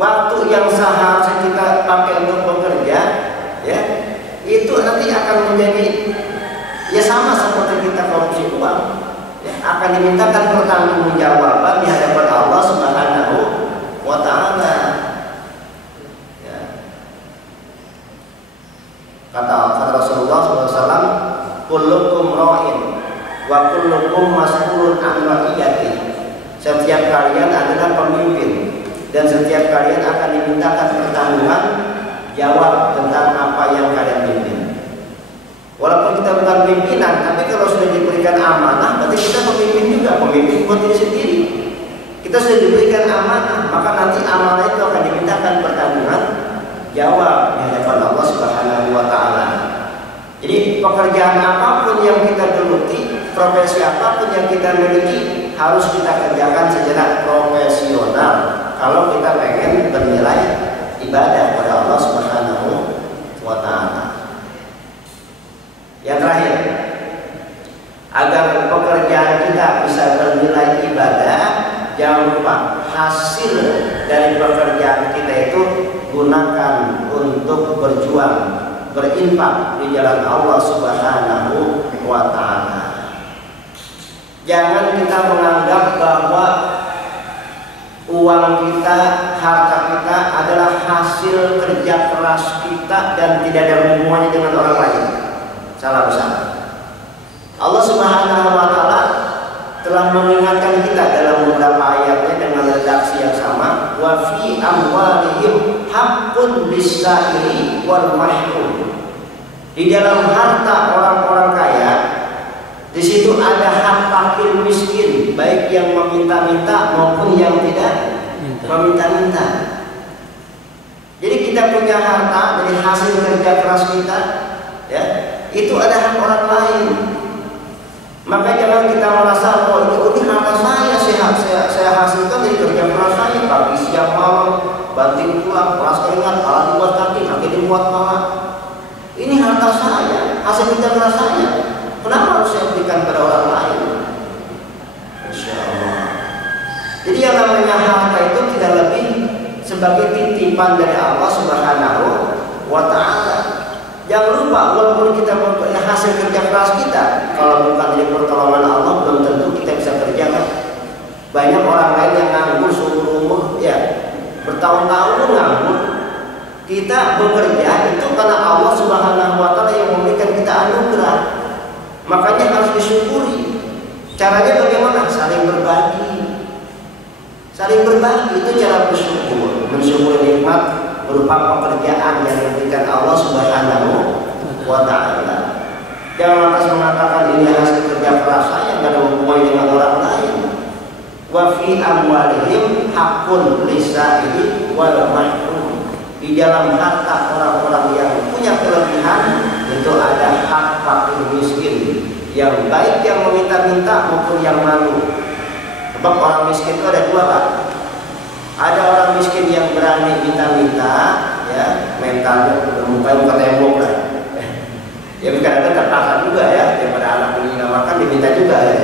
Waktu yang seharusnya kita pakai untuk bekerja, ya, itu nanti akan menjadi ya sama seperti kita korupsi uang, ya, akan dimintakan pertanggungjawaban di hadapan Allah Subhanahu wa taala. Kata Rasulullah SAW, kullukum ra'in wa kullukum mas'ulun an ra'iyati. Setiap kalian adalah pemimpin dan setiap kalian akan dimintakan pertanggungan jawab tentang apa yang kalian pimpin. Walaupun kita bukan pimpinan, tapi kalau sudah diberikan amanah, berarti kita pemimpin juga, pemimpin buat diri sendiri. Kita sudah diberikan amanah, maka nanti amanah itu akan dimintakan pertanggungan jawab di hadapan Allah Subhanahu wa taala. Jadi pekerjaan apapun yang kita geluti, profesi apapun yang kita miliki, harus kita kerjakan secara profesional kalau kita pengen bernilai ibadah pada Allah Subhanahu wa taala. Yang terakhir, agar pekerjaan kita bisa bernilai ibadah, jangan lupa hasil dari pekerjaan kita itu gunakan untuk berjuang, berinfak di jalan Allah Subhanahu wa taala. Jangan kita menganggap bahwa uang kita, harta kita adalah hasil kerja keras kita dan tidak ada hubungannya dengan orang lain. Salah besar. Allah Subhanahu wa taala telah mengingatkan kita dalam beberapa ayatnya dengan redaksi yang sama, wa fi amwalihim haqqun lis-sa'ili wal mahrum. Di dalam harta orang-orang kaya, di situ ada hak fakir miskin, baik yang meminta-minta maupun yang tidak meminta-minta. Jadi kita punya harta dari hasil kerja keras kita, ya, itu ada hak orang lain. Maka jangan kita merasa bahwa ini harta saya hasilkan dari kerja keras saya, pagi siang malam, banting tulang, keras keringat, kepala dibuat kaki, kaki dibuat kepala. Ini harta saya, hasil kerja keras saya. Kenapa harus saya berikan pada orang lain? Insya Allah. Jadi yang namanya harta itu tidak lebih sebagai titipan dari Allah Subhanahu wa taala. Jangan lupa, walaupun kita mempunyai hasil kerja keras kita, kalau bukan dari pertolongan Allah, belum tentu kita bisa kerja, kan? Banyak orang lain yang nganggur seumur umur, ya, bertahun-tahun nganggur. Kita bekerja itu karena Allah Subhanahu wa taala yang memberikan kita anugerah. Makanya harus disyukuri. Caranya bagaimana? Saling berbagi. Saling berbagi itu cara bersyukur, mensyukuri nikmat berupa pekerjaan yang diberikan Allah Subhanahu wa taala. Jangan lantas mengatakan ini hasil kerja keras saya, nggak ada hubungannya dengan orang lain. wa fi amwalihim haqqun lisaili wal mahrum. Di dalam harta orang-orang yang punya kelebihan itu ada hak fakir miskin, yang baik yang meminta-minta maupun yang malu. Sebab orang miskin itu ada dua, Pak. Ada orang miskin yang berani minta-minta, ya, mentalnya muka tembok lah. Ya kadang-kadang terpaksa juga ya, daripada anak ini nggak makan diminta juga ya.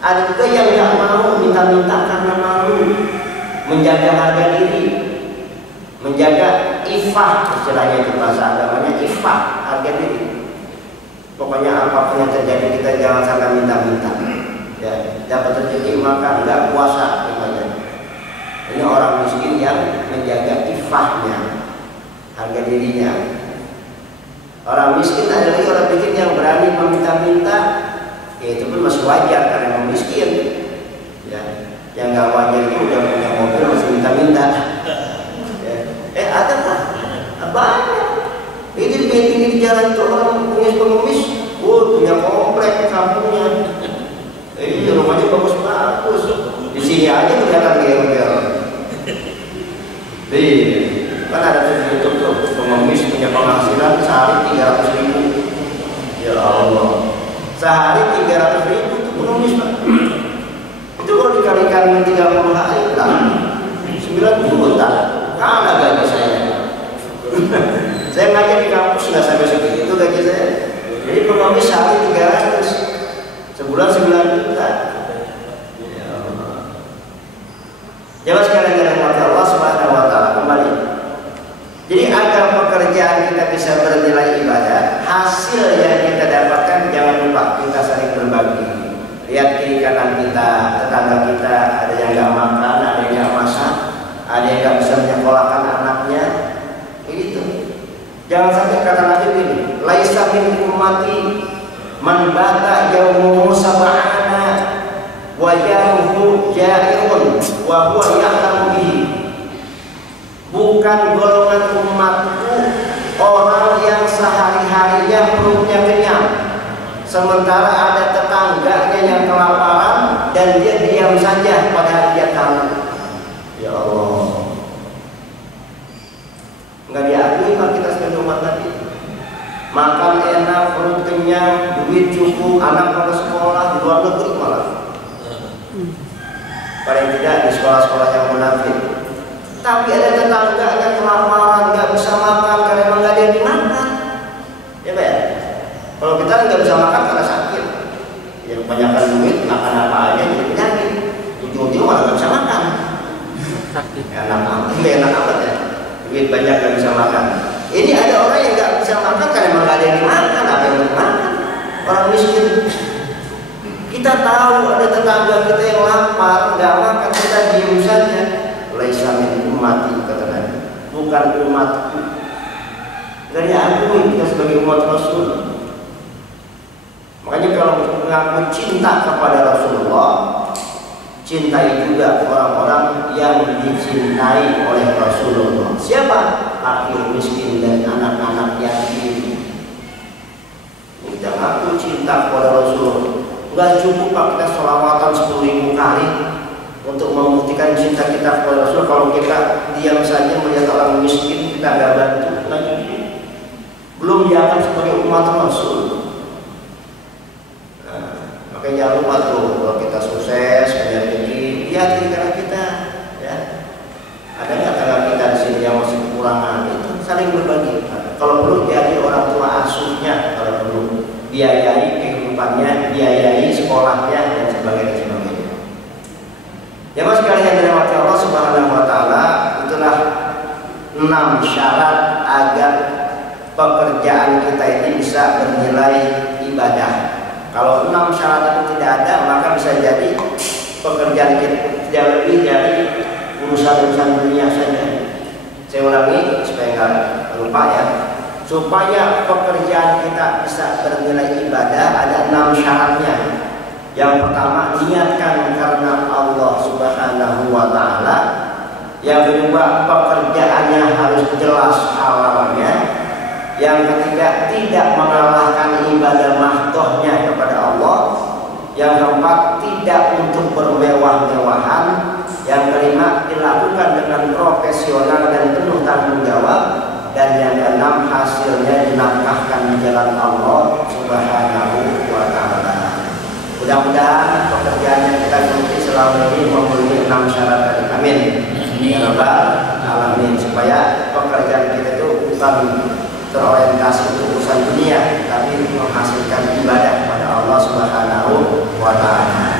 Ada juga yang nggak mau minta-minta karena malu, menjaga harga diri, menjaga ifah, istilahnya itu bahasa agamanya ifah, harga diri. Pokoknya apapun yang terjadi kita jangan sampai minta-minta. Ya, dapat rezeki makan, nggak puasa misalnya. Ini orang miskin yang menjaga ifahnya, harga dirinya. Orang miskin ada lagi orang miskin yang berani meminta-minta, ya itu pun masih wajar karena memang miskin. Ya, yang nggak wajar itu udah punya mobil masih minta-minta. Ya, ada kan? Banyak. Ini di pinggir jalan itu orang pengemis, punya komplek kampungnya. Ini rumahnya bagus-bagus. Di sini aja kelihatan gembel. Kan ada di YouTube tuh, pengemis punya penghasilan sehari 300.000. Ya Allah, sehari 300.000 itu pengemis, Pak. Itu kalau dikalikan 30 hari lah 9 juta. Mana gaji saya? Saya ngajar di kampus nggak sampai segitu gaji saya. Jadi pengemis sehari 300, sebulan 9 juta. Ya Allah. Jawab sekalian dari Allah Subhanahu Wa Taala kembali. Jadi agar pekerjaan kita bisa bernilai ibadah, hasil yang kita dapatkan jangan lupa kita saling berbagi. Lihat kiri kanan kita, tetangga kita, ada yang nggak makan, ada yang nggak masak, ada yang nggak bisa menyekolahkan anaknya, begitu. Jangan sampai kata Nabi ini, laisa min ummati man bata yaumu sab'ana wa yamuhu ja'irun wa huwa ya'lamu bihi. Bukan golongan umatku orang yang sehari-harinya perutnya kenyang, sementara ada tetangganya yang kelaparan dan dia diam saja padahal dia tahu. Ya Allah, nggak diakui Pak kita sebagai umat Nabi. Makan enak, perut kenyang, duit cukup, anak mau sekolah di luar negeri malah. Paling tidak di sekolah-sekolah yang munafik. Tapi ada tetangganya kelaparan, nggak bisa makan karena memang nggak ada yang dimakan. Ya Pak ya? Kalau kita nggak bisa makan karena sakit, ya kebanyakan duit makan apa aja jadi penyakit. Ujung-ujung malah nggak bisa makan. Sakit. Enak amat ya. Duit banyak nggak bisa makan. Ini ada orang yang nggak bisa makan karena memang nggak ada yang dimakan. Apa yang dimakan? Orang miskin. Kita tahu ada tetangga kita yang lapar, nggak makan, kita diam saja. Laisa min ummati, kata Nabi, bukan umatku. Dari aku kita sebagai umat Rasul. Makanya kalau mengaku cinta kepada Rasulullah, cintai juga orang-orang yang dicintai oleh Rasulullah. Siapa? Fakir, miskin, dan anak-anak yatim. Kita mengaku cinta kepada Rasulullah. Enggak cukup Pak kita sholawatan 10.000 kali untuk membuktikan cinta kita kepada Rasul. Kalau kita diam saja melihat orang miskin kita nggak bantu, lagi belum dianggap sebagai umat Rasul. Nah, makanya jangan lupa tuh kalau kita sukses punya rezeki, lihat di negara kita, ya. Ada nggak tetangga kita di sini yang masih kekurangan? Itu saling berbagi. Kalau perlu jadi orang tua asuhnya, kalau perlu biayai kehidupannya, biayai sekolahnya dan sebagainya. Ya mas sekalian dirahmati Allah Subhanahu Wa Taala, itulah 6 syarat agar pekerjaan kita ini bisa bernilai ibadah. Kalau 6 syarat itu tidak ada, maka bisa jadi pekerjaan kita tidak lebih dari urusan-urusan dunia saja. Saya ulangi supaya nggak lupa ya. Supaya pekerjaan kita bisa bernilai ibadah ada 6 syaratnya. Yang pertama, niatkan karena Allah Subhanahu Wa Taala. Yang kedua, pekerjaannya harus jelas halalnya. Yang ketiga, tidak mengalahkan ibadah mahdohnya kepada Allah. Yang keempat, tidak untuk bermewah-mewahan. Yang kelima, dilakukan dengan profesional dan penuh tanggung jawab. Dan yang keenam, hasilnya dinafkahkan di jalan Allah Subhanahu wa ta'ala. Mudah-mudahan pekerjaan yang kita geluti selama ini memenuhi 6 syarat tadi. Amin. Ya Rabbal alamin. Supaya pekerjaan kita itu bukan terorientasi untuk urusan dunia, tapi menghasilkan ibadah kepada Allah Subhanahu wa ta'ala.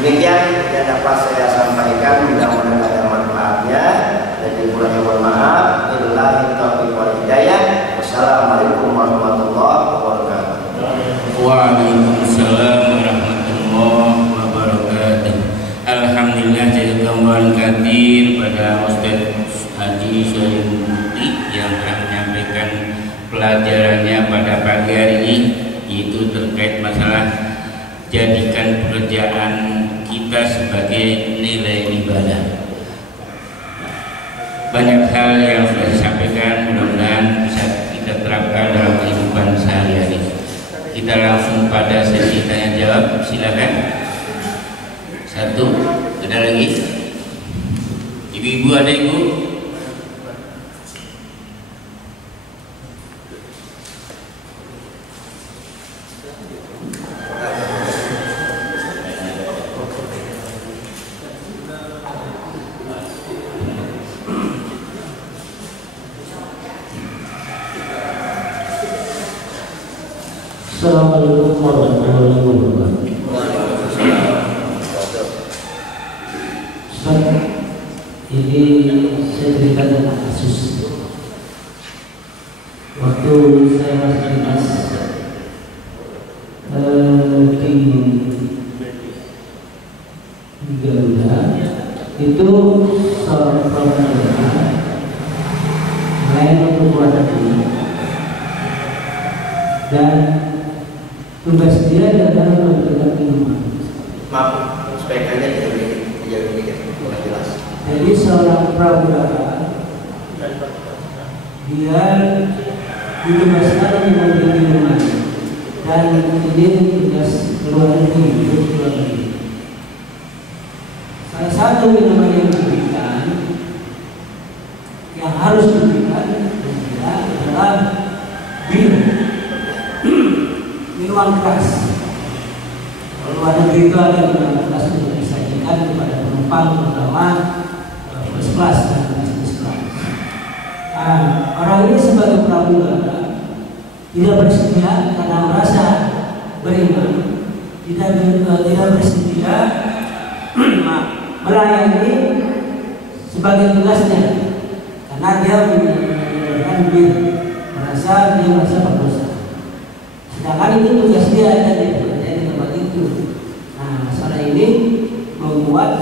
Demikian yang dapat saya sampaikan, mudah-mudahan ada manfaatnya. Dan kurangnya mohon maaf. Billahi taufiq wal hidayah. Wassalamualaikum warahmatullahi wabarakatuh. Waalaikumsalam warahmatullahi wabarakatuh. Alhamdulillah, jazakallahu khairan pada Ustaz Haji Syarif Mufti yang telah menyampaikan pelajarannya pada pagi hari ini, yaitu terkait masalah jadikan pekerjaan kita sebagai nilai ibadah. Banyak hal yang sudah disampaikan, mudah-mudahan bisa kita terapkan dalam kehidupan sehari-hari. Kita langsung pada sesi tanya jawab, silakan. Satu, ada lagi? Ibu-ibu, ada ibu? Assalamualaikum warahmatullahi wabarakatuh. Ustaz, ini saya ceritakan kasus. Waktu saya masih dinas di Garuda, itu seorang perempuan lain untuk luar negeri, dan tugas dia adalah memberikan minuman. Maaf, spekernya tidak jelas. Jadi seorang pramugara, dia ditugaskan untuk memberi minuman, dan ini tugas luar negeri. Salah satu minuman yang diberikan, yang harus diberikan adalah bir, minuman keras. Luar negeri itu ada minuman keras untuk disajikan kepada penumpang, terutama first class dan business class. Orang ini sebagai pramugara tidak bersedia karena merasa beriman, tidak bersedia melayani sebagai tugasnya, karena dia menggunakan bir, dia merasa berdosa. Sedangkan itu tugas dia ada di tempat itu. Nah, masalah ini membuat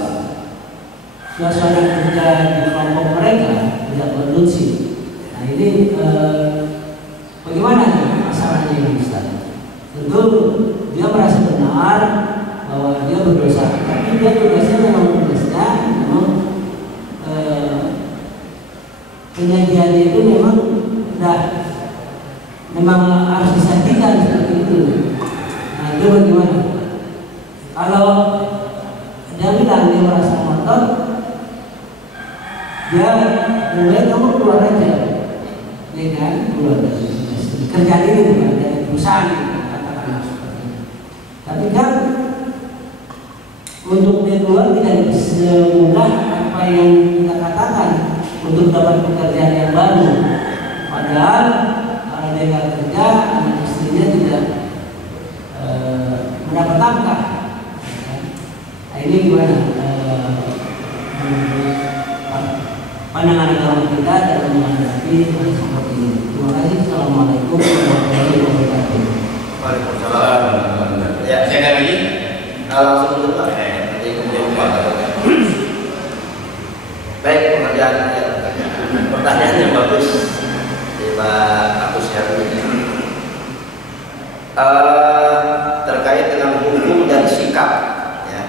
suasana kerja di kelompok mereka tidak kondusif. Nah, ini bagaimana masalahnya ini, Ustaz? Tentu dia merasa benar bahwa dia berdosa, tapi dia tugasnya memang penyajiannya itu memang harus disajikan seperti itu. Nah, itu bagaimana? Kalau dia bilang dia merasa ngotot, dia mulai kamu keluar aja, ya kan? Keluar dari kerja ini bukan dari perusahaan, katakanlah seperti itu. Tapi kan untuk dia keluar tidak semudah apa yang kita katakan untuk dapat pekerjaan yang baru. Padahal kalau dia nggak kerja, anak istrinya tidak mendapat nafkah. Nah, ini gimana pandangan agama kita dalam menghadapi hal seperti ini? Terima kasih. Assalamualaikum warahmatullahi wabarakatuh. Waalaikumsalam. Ya, saya ada lagi. Langsung dulu Pak. Nanti kemudian Pak. Baik, pertanyaan yang bagus dari Pak Agus Herwi. Terkait dengan hukum dan sikap, ya.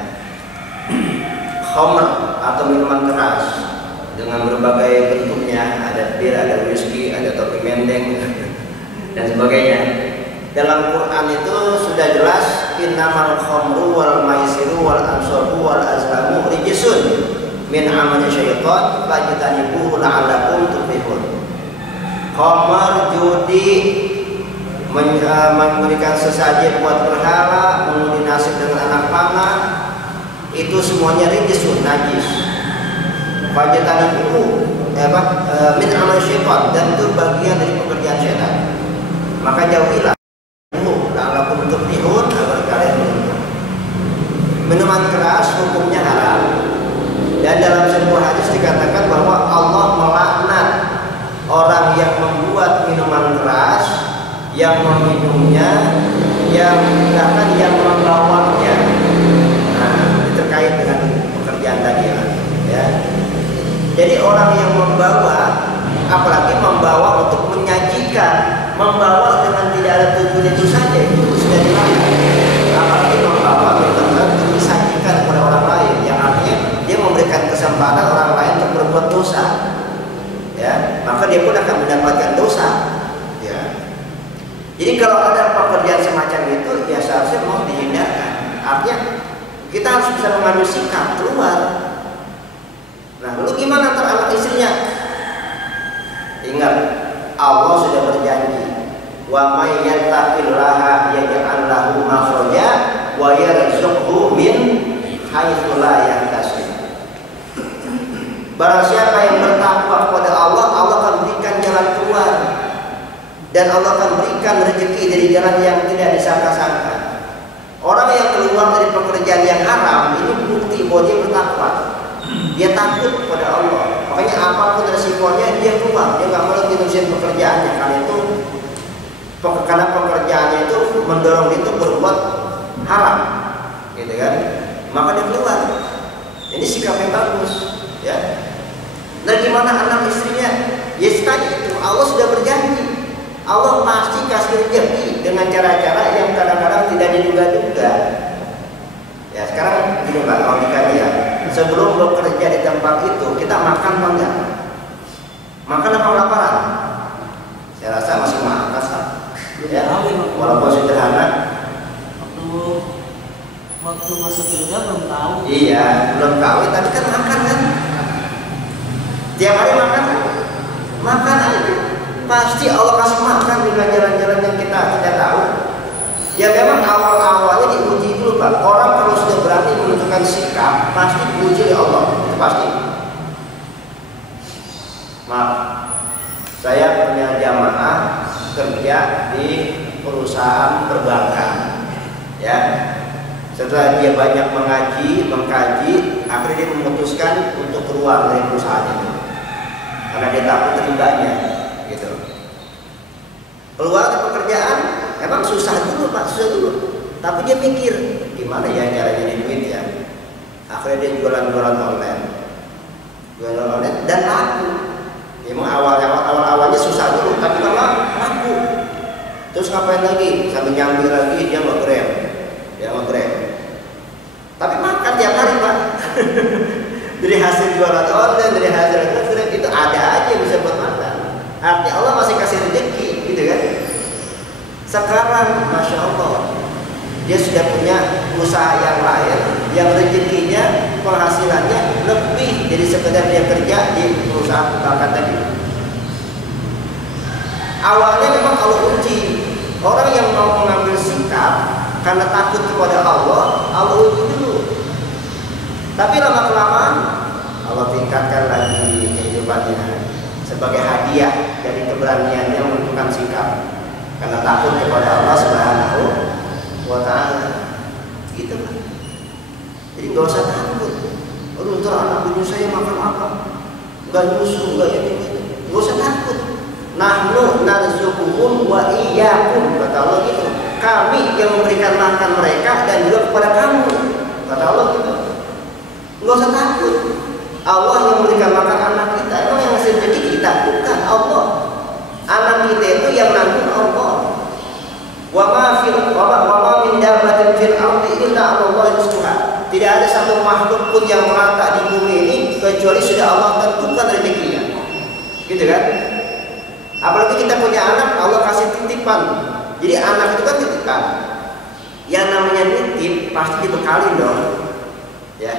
Khamr atau minuman keras dengan berbagai bentuknya, ada bir, ada whisky, ada topi mendeng dan sebagainya. dalam Quran itu sudah jelas innamal khamru wal maisiru wal ansabu wal azlamu rijsun min amali syaitan fajtanibuhu la'allakum tuflihun. Khamar, judi, memberikan sesajen buat berhala, mengundi nasib dengan anak panah, itu semuanya rijsun, najis. Fajtanibuhu min amali syaitan, dan itu bagian dari pekerjaan setan. Maka jauhilah la'allakum tuflihun, agar kalian beruntung. Minuman keras hukumnya haram. Dan dalam sebuah hadis dikatakan bahwa Allah melaknat orang yang membuat minuman keras, yang meminumnya, yang bahkan yang membawanya. Nah, ini terkait dengan pekerjaan tadi ya. Jadi orang yang membawa, apalagi membawa untuk menyajikan, membawa dengan tidak ada tujuan itu saja, itu sudah dilarang. Apalagi membawa benar-benar untuk disajikan kepada orang lain, yang artinya dia memberikan kesempatan orang lain untuk berbuat dosa, ya, maka dia pun akan mendapatkan dosa, ya. Jadi kalau ada pekerjaan semacam itu, ya seharusnya mau dihindarkan. Artinya kita harus bisa mengambil sikap keluar. Nah, lalu gimana antara anak istrinya? Ingat, Allah sudah berjanji, wa may yattaqillaha yaj'al lahu makhraja wa yarzuqhu min haitsu la yahtasib. Barang siapa yang bertakwa kepada Allah, Allah akan berikan jalan keluar, dan Allah akan berikan rezeki dari jalan yang tidak disangka-sangka. Orang yang keluar dari pekerjaan yang haram ini bukti bahwa dia bertakwa. Dia takut kepada Allah. Makanya apapun resikonya dia keluar. Dia nggak mau lagi terusin pekerjaannya, karena pekerjaannya itu mendorong dia untuk berbuat haram, gitu kan? Maka dia keluar. Ini sikap yang bagus, ya. Nah, gimana anak istrinya? Ya tadi itu Allah sudah berjanji. Allah pasti kasih rezeki dengan cara-cara yang kadang-kadang tidak diduga-duga. Ya, sekarang gini Pak, logikanya ya. Sebelum bekerja di tempat itu, kita makan apa enggak? Makan apa laparan? Saya rasa masih makan, ya. Walaupun sederhana. Waktu masuk surga belum tahu. Iya, belum tahu, tapi kan makan kan? Tiap hari makan kan? Makan aja. Pasti Allah kasih makan dengan jalan-jalan yang kita tidak tahu. Ya memang awal-awalnya diuji dulu Pak. Orang kalau sudah berani menentukan sikap, pasti diuji oleh Allah, itu pasti. Maaf, saya punya jamaah kerja di perusahaan perbankan, ya. Setelah dia banyak mengkaji, akhirnya dia memutuskan untuk keluar dari perusahaan itu, karena dia takut ribanya, gitu. Keluar dari pekerjaan, emang susah dulu Pak, susah dulu. Tapi dia mikir, gimana ya caranya jadi duit ya. Akhirnya dia jualan-jualan online, dan laku. Memang awalnya susah dulu, tapi lama laku. Terus ngapain lagi? Sambil nyambil lagi dia nge-grab. Tapi makan tiap hari Pak. Dari hasil jualan online, dari hasil nge-grab itu ada aja yang bisa buat makan. Artinya Allah masih kasih rezeki, gitu kan? Sekarang Masya Allah, dia sudah punya usaha yang lain, yang rezekinya, penghasilannya lebih dari sekedar dia kerja di perusahaan perbankan tadi. Awalnya memang Allah uji orang yang mau mengambil sikap karena takut kepada Allah uji dulu. Tapi lama-kelamaan Allah tingkatkan lagi kehidupannya sebagai hadiah dari keberaniannya menentukan sikap karena takut kepada Allah Subhanahu wa ta'ala, gitu kan. Jadi gak usah takut. Aduh, ntar anak bujuk saya makan apa? Gak nyusu, gak ini. Gak usah takut. Nahnu narzuquhum wa iyyakum, kata Allah gitu. Kami yang memberikan makan mereka dan juga kepada kamu, kata Allah gitu. Gak usah takut. Allah yang memberikan makan anak kita. Emang yang ngasih rezeki kita? Bukan, Allah. Anak kita itu yang nanggung Allah. Wa ma min dabbatin fil ardi illa 'ala Allahi rizquha. Tidak ada satu makhluk pun yang merata di bumi ini kecuali sudah Allah tentukan rezekinya. Gitu kan? Apalagi kita punya anak, Allah kasih titipan. Jadi anak itu kan titipan. Yang namanya nitip pasti dibekali dong. Ya,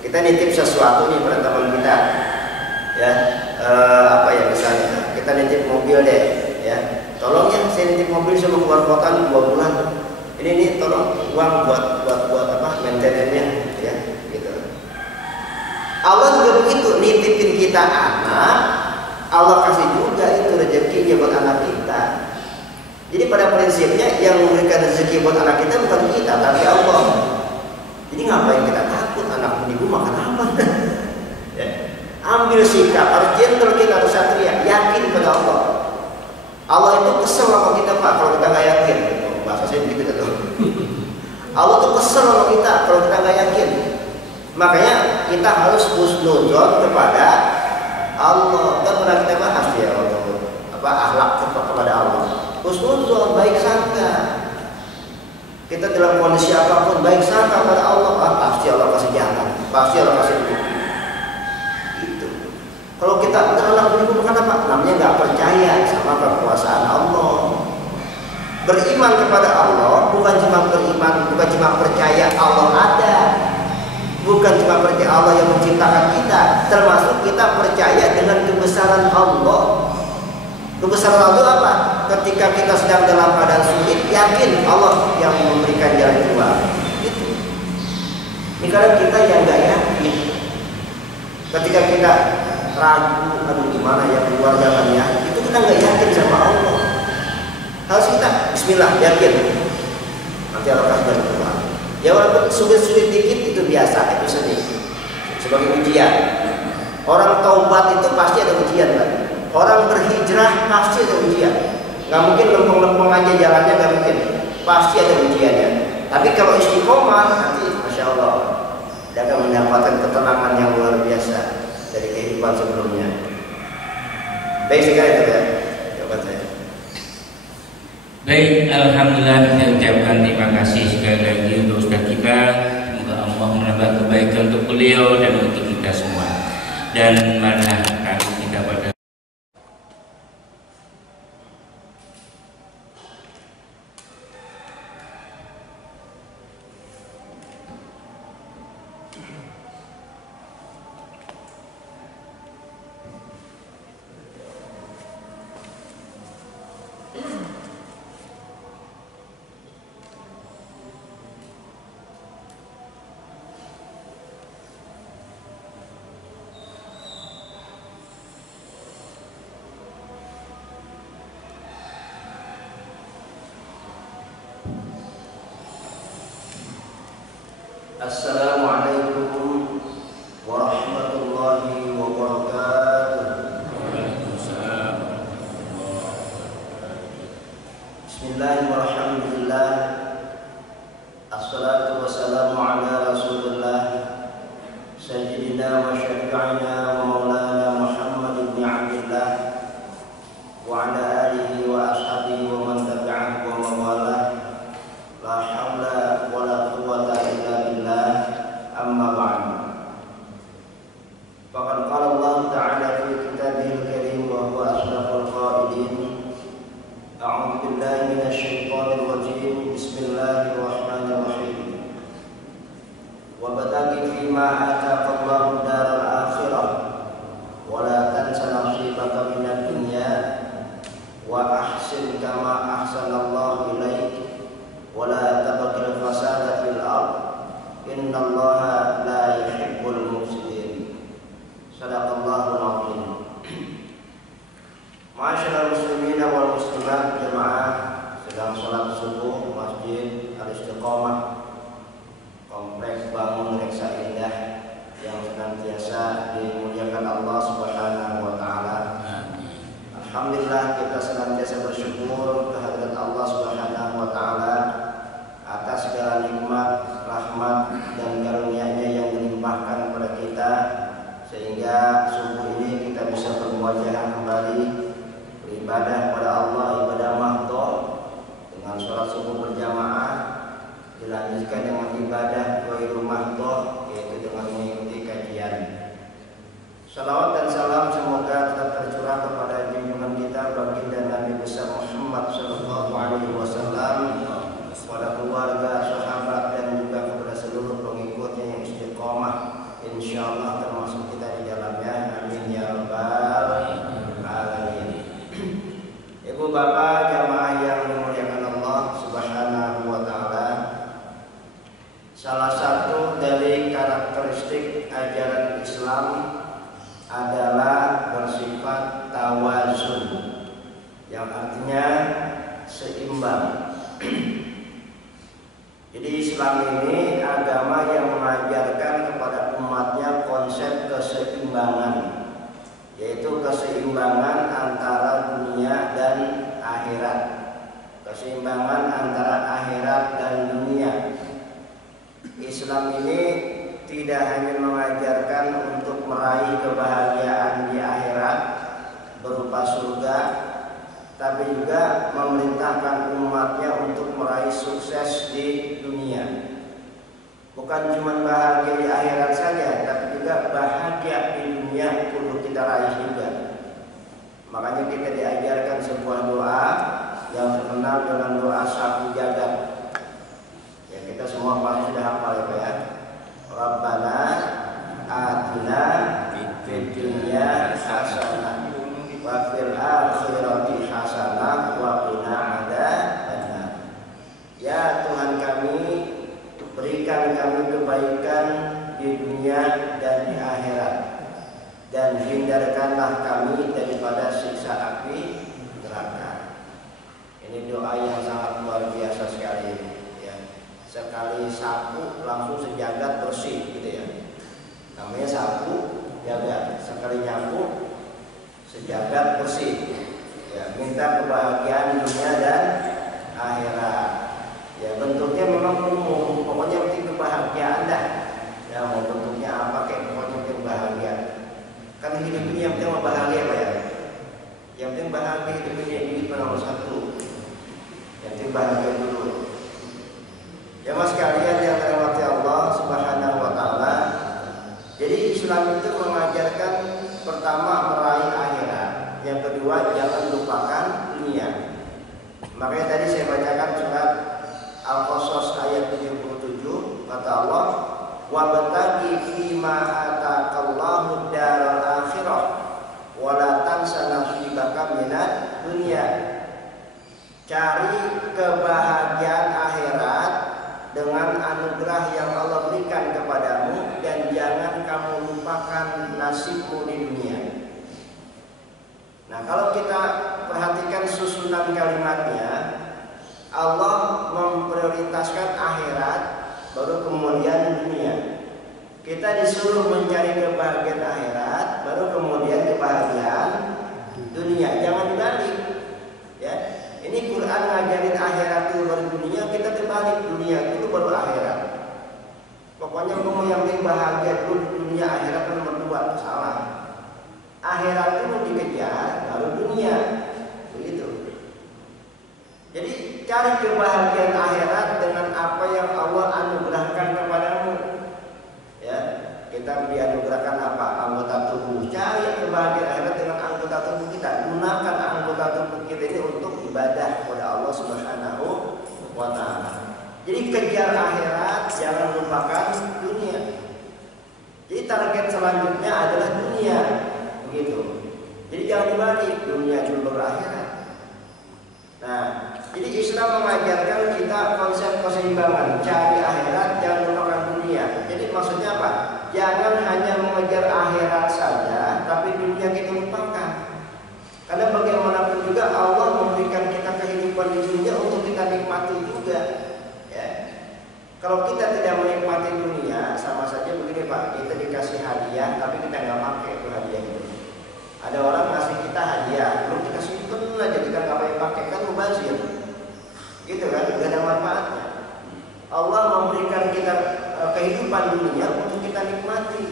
kita nitip sesuatu nih pada teman kita. Ya, apa ya misalnya kita nitip mobil deh. Ya, tolong ya saya nitip mobil sama keluar kota nih 2 bulan. Ini nih tolong uang buat apa maintenance-nya, ya, gitu. Allah juga begitu, nitipin kita anak, Allah kasih juga itu rezekinya buat anak kita. Jadi pada prinsipnya yang memberikan rezeki buat anak kita bukan kita, tapi Allah. Jadi ngapain kita takut anak ibu makan apa? Ya. Ambil sikap, harus gentle kita, harus satria, yakin pada Allah. Allah itu kesel sama kita Pak kalau kita nggak yakin. Bahasa saya begitu kan. Allah tuh kesel sama kita kalau kita nggak yakin. Makanya kita harus husnuzon kepada Allah. Kan pernah kita bahas ya apa akhlak kepada Allah. Husnuzon, baik sangka. Kita dalam kondisi apapun baik sangka pada Allah. Pasti Allah kasih jalan, pasti Allah kasih rezeki. Itu. Kalau kita anak beribu bukan apa? Namanya nggak percaya sama kekuasaan Allah. Beriman kepada Allah bukan cuma beriman, bukan cuma percaya Allah ada, bukan cuma percaya Allah yang menciptakan kita, termasuk kita percaya dengan kebesaran Allah. Kebesaran Allah itu apa? Ketika kita sedang dalam keadaan sulit, yakin Allah yang memberikan jalan keluar. Itu. Ini kadang kita yang nggak yakin. Ketika kita ragu, aduh gimana ya keluar jalannya, itu kita nggak yakin sama Allah. Harus kita bismillah, yakin nanti Allah kasih jalan keluar. Ya walaupun sulit-sulit dikit itu biasa, itu seni sebagai ujian. Orang taubat itu pasti ada ujian kan? Orang berhijrah pasti ada ujian. Nggak mungkin lempeng-lempeng aja jalannya, nggak mungkin. Pasti ada ujiannya. Tapi kalau istiqomah nanti masya Allah dia akan mendapatkan ketenangan yang luar biasa dari kehidupan sebelumnya. Baik sekali itu ya jawaban saya. Baik, alhamdulillah saya ucapkan terima kasih sekali lagi untuk Ustaz kita. Semoga Allah menambah kebaikan untuk beliau dan untuk kita semua. Dan marilah kita pada Assalamualaikum warahmatullahi wabarakatuh. Bismillahirrahmanirrahim. Assalatu wassalamu ala Rasulillah sayyidina wa syafi'ina wa maulana Muhammad ibn Abdullah wa ala alihi wa ashabihi wa man tabi'ahu wa mawalah. La haula wa la quwwata illa billah. Amma ba'du. Faqad qala Allah ta'ala fi kitabihil karim wa huwa asdaqul qailin. A'udzu billahi minasy syaithanir rajim. Bismillahirrahmanirrahim. Wa bataghi fima ataaqa Allahu daral akhirah wa la tansa nasibaka minad dunya wa ahsin kama ahsanallahu ilaik wa la tabghil fasada fil ardh innallaha la yuhibbul mufsidin. Shadaqallahul azim. Ma'asyiral muslimin wal muslimat, jemaah sedang salat subuh Masjid Al-Istiqomah Kompleks Bangun Reksa Indah yang senantiasa istiqomah, insyaallah termasuk kita di dalamnya. Amin ya rabbal alamin. Ibu bapak jamaah yang dimuliakan Allah Subhanahu wa taala, salah satu dari karakteristik ajaran Islam adalah bersifat tawazun, yang artinya seimbang. Jadi Islam ini agama yang mengajarkan kepada umatnya konsep keseimbangan, yaitu keseimbangan antara dunia dan akhirat, keseimbangan antara akhirat dan dunia. Islam ini tidak hanya mengajarkan untuk meraih kebahagiaan di akhirat berupa surga, tapi juga memerintahkan umatnya untuk meraih sukses di dunia. Bukan cuma bahagia di akhirat saja, tapi juga bahagia di dunia perlu kita raih juga. Makanya kita diajarkan sebuah doa yang terkenal dengan doa sapu jagat. Ya, kita semua pasti sudah hafal ya Pak ya. Rabbana atina fid dunya hasanah wa fil akhirati hasanah wa qina adzabannar. Ya Tuhan kami, berikan kami kebaikan di dunia dan di akhirat, dan hindarkanlah kami daripada siksa api neraka. Ini doa yang sangat luar biasa sekali ya. Sekali sapu langsung sejagat bersih gitu ya. Namanya sapu jagat. Sekali nyapu sejagat bersih. Ya, minta kebahagiaan dunia dan akhirat. Ya, bentuknya memang umum, pokoknya penting kebahagiaan dah. Ya, mau bentuknya apa kayak pokoknya penting bahagia. Kan hidup ini yang penting bahagia Pak ya. Yang penting bahagia hidup ini nomor satu. Yang penting bahagia dulu. Ya mas sekalian yang dirahmati Allah Subhanahu wa taala. Jadi Islam itu mengajarkan pertama meraih akhirat, yang kedua jangan lupakan dunia. Makanya tadi saya bacakan surat Al-Qasas ayat 77, kata Allah, "Wabtaghi fima ataqallahu daral akhirah wa la tansa nasibaka minad dunya." Cari kebahagiaan akhirat dengan anugerah yang Allah berikan kepadamu, dan jangan kamu lupakan nasibmu di dunia. Nah, kalau kita perhatikan susunan kalimatnya, Allah memprioritaskan akhirat, baru kemudian dunia. Kita disuruh mencari kebahagiaan akhirat, baru kemudian kebahagiaan dunia. Jangan dibalik. Ya, ini Quran ngajarin akhirat dulu baru dunia, kita terbalik, dunia dulu baru akhirat. Pokoknya kamu yang penting bahagia dulu di dunia, akhirat kan nomor dua. Salah. Akhirat dulu dikejar, baru dunia. Begitu. Jadi cari kebahagiaan akhirat dengan apa yang Allah anugerahkan kepadamu. Ya, kita dianugerahkan apa? Anggota tubuh. Cari kebahagiaan akhirat dengan anggota tubuh kita. Gunakan anggota tubuh kita ini untuk ibadah kepada Allah Subhanahu wa taala. Jadi kejar akhirat, jangan lupakan dunia. Jadi target selanjutnya adalah dunia. Begitu. Jadi jangan dibalik, dunia dulu baru akhirat. Nah, jadi Islam mengajarkan kita konsep keseimbangan, cari akhirat, jangan lupakan dunia. Jadi maksudnya apa? Jangan hanya mengejar akhirat saja, tapi dunia kita lupakan. Karena bagaimanapun juga Allah memberikan kita kehidupan di dunia untuk kita nikmati juga. Ya. Kalau kita tidak menikmati dunia, sama saja begini Pak, kita dikasih hadiah, tapi kita nggak pakai itu hadiah itu. Ada orang ngasih kita hadiah, belum dikasih pun aja kita nggak pakai, kan mubazir. Gitu kan, nggak ada manfaatnya. Allah memberikan kita kehidupan dunia untuk kita nikmati.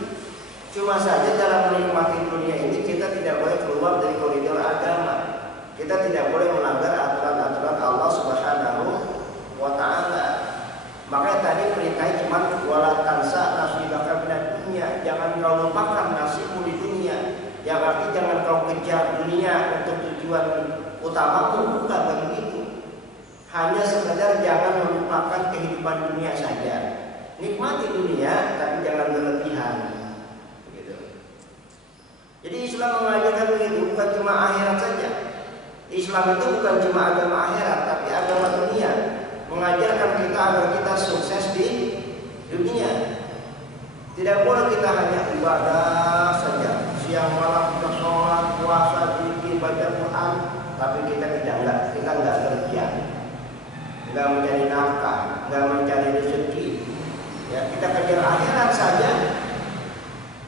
Cuma saja dalam menikmati dunia ini kita tidak boleh keluar dari koridor agama. Kita tidak boleh melanggar aturan-aturan Allah Subhanahu wa taala. Makanya tadi perintahnya cuma wala tansa nasibaka minad dunya, jangan kau lupakan nasibmu di dunia. Yang arti jangan kau kejar dunia untuk tujuan utamamu, bukan begitu. Hanya sekedar jangan melupakan kehidupan dunia saja. nikmati dunia tapi jangan berlebihan. Jadi Islam mengajarkan begitu, bukan cuma akhirat saja. Islam itu bukan cuma agama akhirat, tapi agama dunia. Mengajarkan kita agar kita sukses di dunia. Tidak boleh kita hanya ibadah saja, siang malam kita sholat, puasa, zikir, baca Quran, tapi kita nggak kerja, nggak mencari nafkah, nggak mencari rezeki. Ya, kita kejar akhirat saja,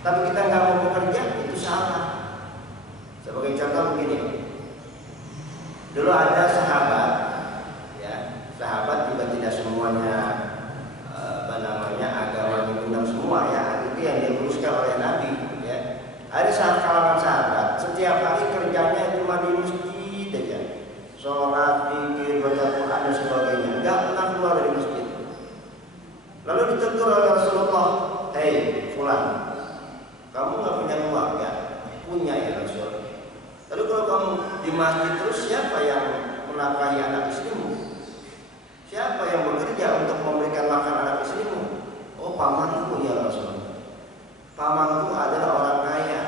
tapi kita nggak mau bekerja, itu salah. Sebagai contoh begini, dulu ada sahabat, ya, sahabat juga tidak semuanya agama benar semua, ya, itu yang diluruskan oleh Nabi, ya. Ada kalangan sahabat setiap hari kerjanya cuma di masjid aja, sholat, zikir, baca Quran dan sebagainya, nggak pernah keluar dari masjid. Lalu ditegur oleh Rasulullah, "Hei, fulan, kamu nggak punya keluarga?" "Punya ya Rasul." "Lalu kalau kamu di masjid terus, siapa yang menafkahi anak istrimu? Siapa yang bekerja untuk memberikan makan anak istrimu?" "Oh, pamanku ya Rasul. Pamanku adalah orang kaya.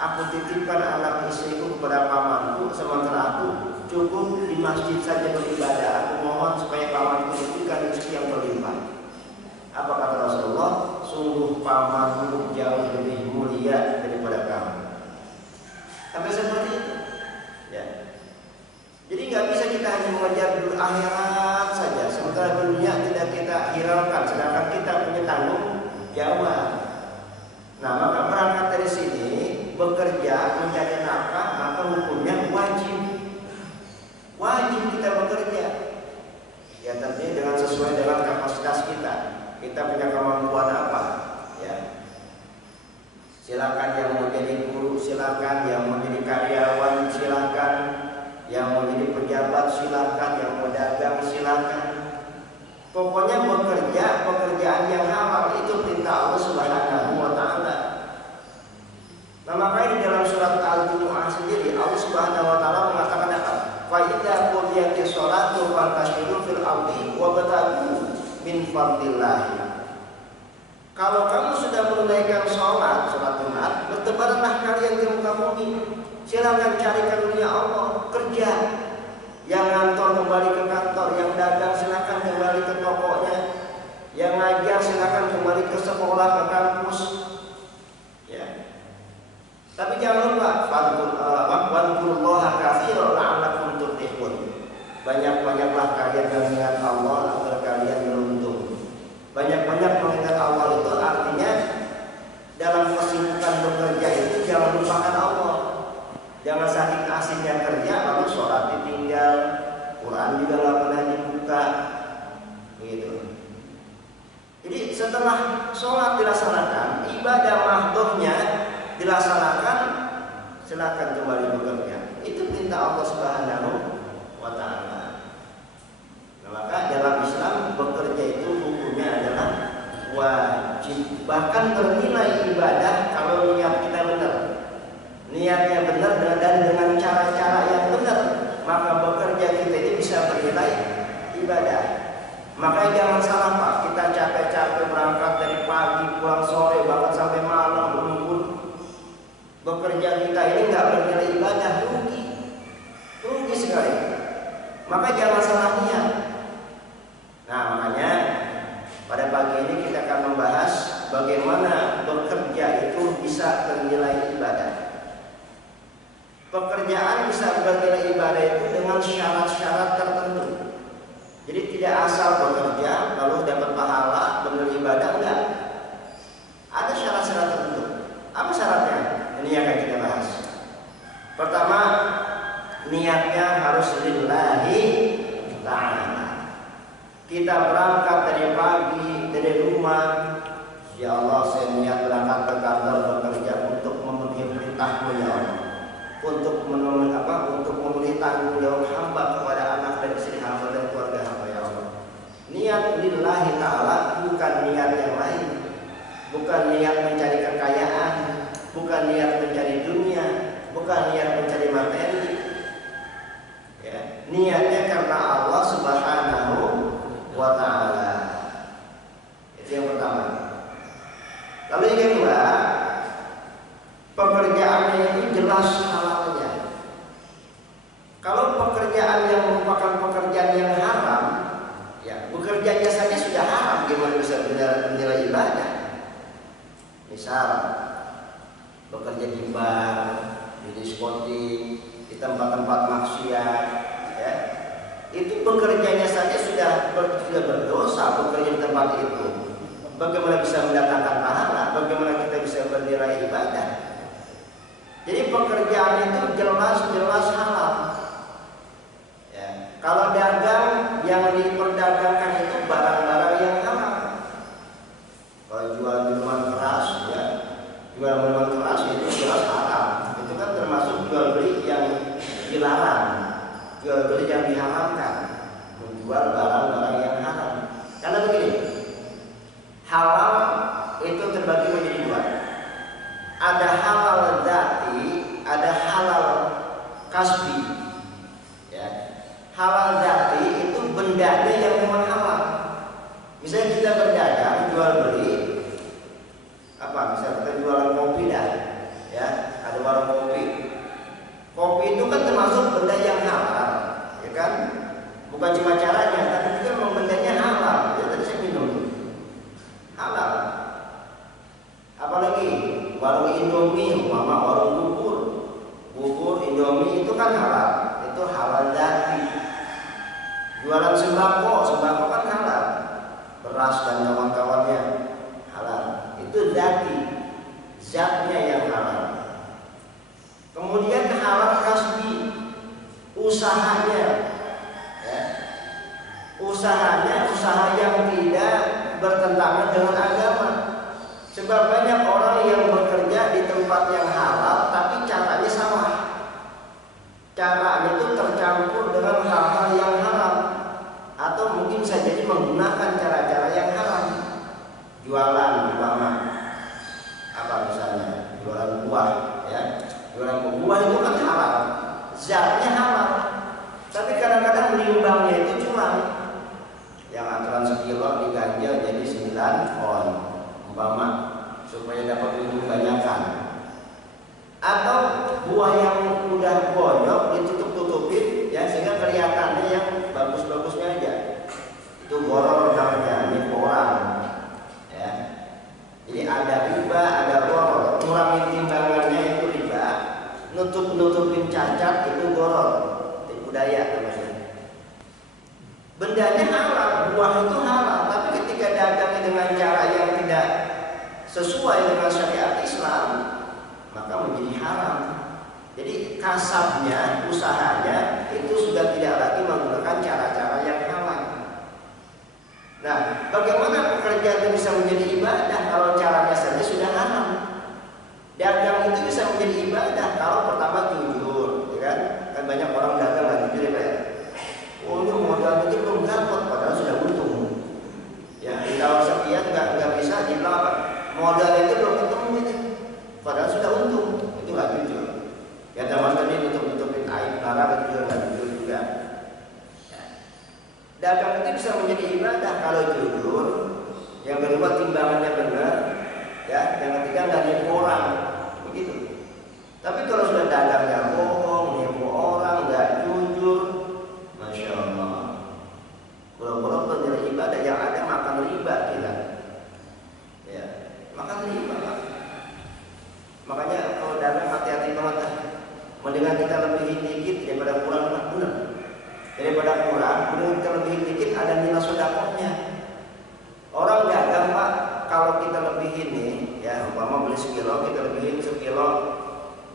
Aku titipkan anak istriku kepada pamanku, sementara aku cukup di masjid saja beribadah. Aku mohon supaya pamanku diberikan rezeki yang berlimpah." Apa kata Rasulullah? "Sungguh pamanmu jauh lebih mulia daripada kamu." Sampai seperti itu, ya. Jadi nggak bisa kita hanya mengejar akhirat saja, sementara dunia tidak kita hiraukan, sedangkan kita punya tanggung jawab. Nah, maka berangkat dari sini, bekerja mencari nafkah, maka hukumnya wajib. Wajib kita bekerja. Ya, tentunya dengan sesuai dengan kapasitas kita. Kita punya kemampuan apa? Ya. Silakan yang mau jadi guru, silakan yang mau jadi karyawan, silakan yang mau jadi pejabat, silakan yang mau dagang, silakan. Pokoknya bekerja pekerjaan yang halal, itu perintah Allah Subhanahu wa taala. Nah, makanya di dalam surat Al-Jumu'ah sendiri Allah Subhanahu wa taala mengatakan apa? Fa idza qudiyatis sholatu fantashiru fil ardi wabtaghu min fadlillah. Kalau kamu sudah menunaikan sholat Jumat, bertebaranlah kalian di muka bumi. Silakan cari karunia Allah, kerja. Yang ngantor kembali ke kantor, yang dagang silakan kembali ke tokonya, yang ngajar silakan kembali ke sekolah, ke kampus. Ya. Tapi jangan lupa wadkurullaha katsiran la'allakum tuflihun. Banyak-banyaklah kalian mengingat Allah agar kalian beruntung. Banyak-banyak mengingat Allah itu artinya dalam kesibukan bekerja itu jangan lupakan Allah. Jangan saking asiknya kerja lalu sholat ditinggal, Quran juga nggak pernah dibuka, begitu. Jadi setelah sholat dilaksanakan, ibadah mahdohnya dilaksanakan, silakan kembali bekerja. Itu perintah Allah Subhanahu wa taala. Nah, maka dalam Islam bekerja itu hukumnya adalah wajib, bahkan bernilai ibadah kalau niat kita benar. Niatnya benar dan dengan cara-cara yang benar, maka bekerja kita ini bisa bernilai ibadah. Makanya jangan salah Pak, kita capek-capek berangkat dari pagi, pulang sore, bahkan sampai malam lembur. Bekerja kita ini nggak bernilai ibadah, rugi sekali. Maka jangan salah niat. Nah, makanya pada pagi ini kita akan membahas bagaimana bekerja itu bisa bernilai ibadah. Pekerjaan bisa bernilai ibadah itu dengan syarat-syarat tertentu. Jadi tidak asal bekerja lalu dapat pahala bernilai ibadah, enggak. Ada syarat-syarat tertentu. Apa syaratnya? Ini yang akan kita bahas. Pertama, niatnya harus lillahi ta'ala. Kita berangkat dari pagi dari rumah, ya Allah saya niat berangkat ke kantor bekerja untuk memenuhi perintah-Mu ya Allah. Untuk memenuhi tanggung jawab hamba kepada anak dan istri hamba dan keluarga hamba ya Allah. Niat lillahi ta'ala, bukan niat yang lain. Bukan niat mencari kekayaan, bukan niat mencari dunia, bukan niat mencari materi. Ya, niatnya karena Allah Subhanahu wa ta'ala. Itu yang Lalu yang kedua, pekerjaannya itu jelas halalnya. Kalau pekerjaan yang merupakan pekerjaan yang haram, ya bekerjanya saja sudah haram, gimana bisa bernilai ibadah? Misal bekerja di bar, di diskotik, di tempat-tempat maksiat, ya, itu bekerjanya saja sudah berdosa. Bekerja di tempat itu, bagaimana bisa mendatangkan pahala? Bagaimana kita bisa bernilai ibadah? Jadi pekerjaan itu jelas-jelas halal. Ya, kalau dagang yang diperdagangkan itu barang-barang yang halal. Kalau jual minuman keras, ya, jual minuman keras itu jelas haram. Itu kan termasuk jual beli yang dilarang, jual beli yang diharamkan, menjual barang-barang yang haram. Karena begini, halal itu terbagi menjadi dua. Ada halal dzati, ada halal kasbi. Ya. Halal dzati itu bendanya yang memang halal. Misalnya kita berdagang, jual beli, apa? Misalnya kita jualan kopi dah, ya, ada warung kopi. Kopi itu kan termasuk benda yang halal, ya kan? Bukan cuma caranya, tapi juga memang bendanya halal. Ya, tadi saya minum halal. Apalagi warung Indomie, mama warung bubur Indomie itu kan halal, itu halal dzati. Jualan sembako kan halal, beras dan kawan-kawannya halal, itu dzati, zatnya yang halal. Kemudian halal kasbi, usahanya, ya. Usaha yang tidak bertentangan dengan agama. Sebab banyak orang yang bekerja di tempat yang halal, tapi caranya salah. Caranya itu tercampur dengan hal-hal yang haram, atau mungkin bisa jadi menggunakan cara-cara yang haram. Jualan umpama apa misalnya, jualan buah, ya. Jualan buah itu kan halal, zatnya halal, tapi kadang-kadang menimbangnya itu curang. Yang aturan sekilo diganjel jadi 9 on umpama, supaya dapat untung banyakan. Atau buah yang udah bonyok ditutup-tutupin, ya, sehingga kelihatannya yang bagus-bagusnya aja. Itu goror namanya, ini orang, ya. Jadi ada riba, ada goror. Ngurangin timbangannya itu riba, nutupin cacat itu goror, tipu daya namanya. Bendanya halal, buah itu halal, tapi ketika dagangnya dengan cara yang tidak sesuai dengan syariat Islam, maka menjadi haram. Jadi kasabnya, usahanya itu sudah tidak lagi menggunakan cara-cara yang halal. Nah, bagaimana pekerjaan itu bisa menjadi ibadah kalau caranya saja sudah haram? Dagang itu bisa menjadi ibadah kalau pertama jujur, ya kan? Kan banyak orang dagang nggak jujur, ya Pak. Oh, ini modal itu belum dapat, padahal sudah untung. Ya, kalau sekian nggak bisa dibilang apa? Modal itu belum ketemu ini, padahal sudah untung. Itu nggak jujur. Ya, termasuk tadi nutupin aib barang itu nggak jujur juga. Ya. Dagang itu bisa menjadi ibadah kalau jujur. Yang kedua timbangannya benar, ya. Yang ketiga nggak nipu orang, begitu. Tapi kalau sudah dagangnya bohong, nipu orang, nggak jujur, masya Allah. Kalau penilai ibadah yang ada makan riba kita, ya, makan riba Pak. Makanya kalau dagang hati-hati banget. Mendingan kita lebihin dikit daripada kurang, benar. Daripada kurang, mendingan kita lebihin dikit ada nilai sedekahnya. Orang dagang Pak, kalau kita lebihin nih, ya, umpama beli sekilo, kita lebihin sekilo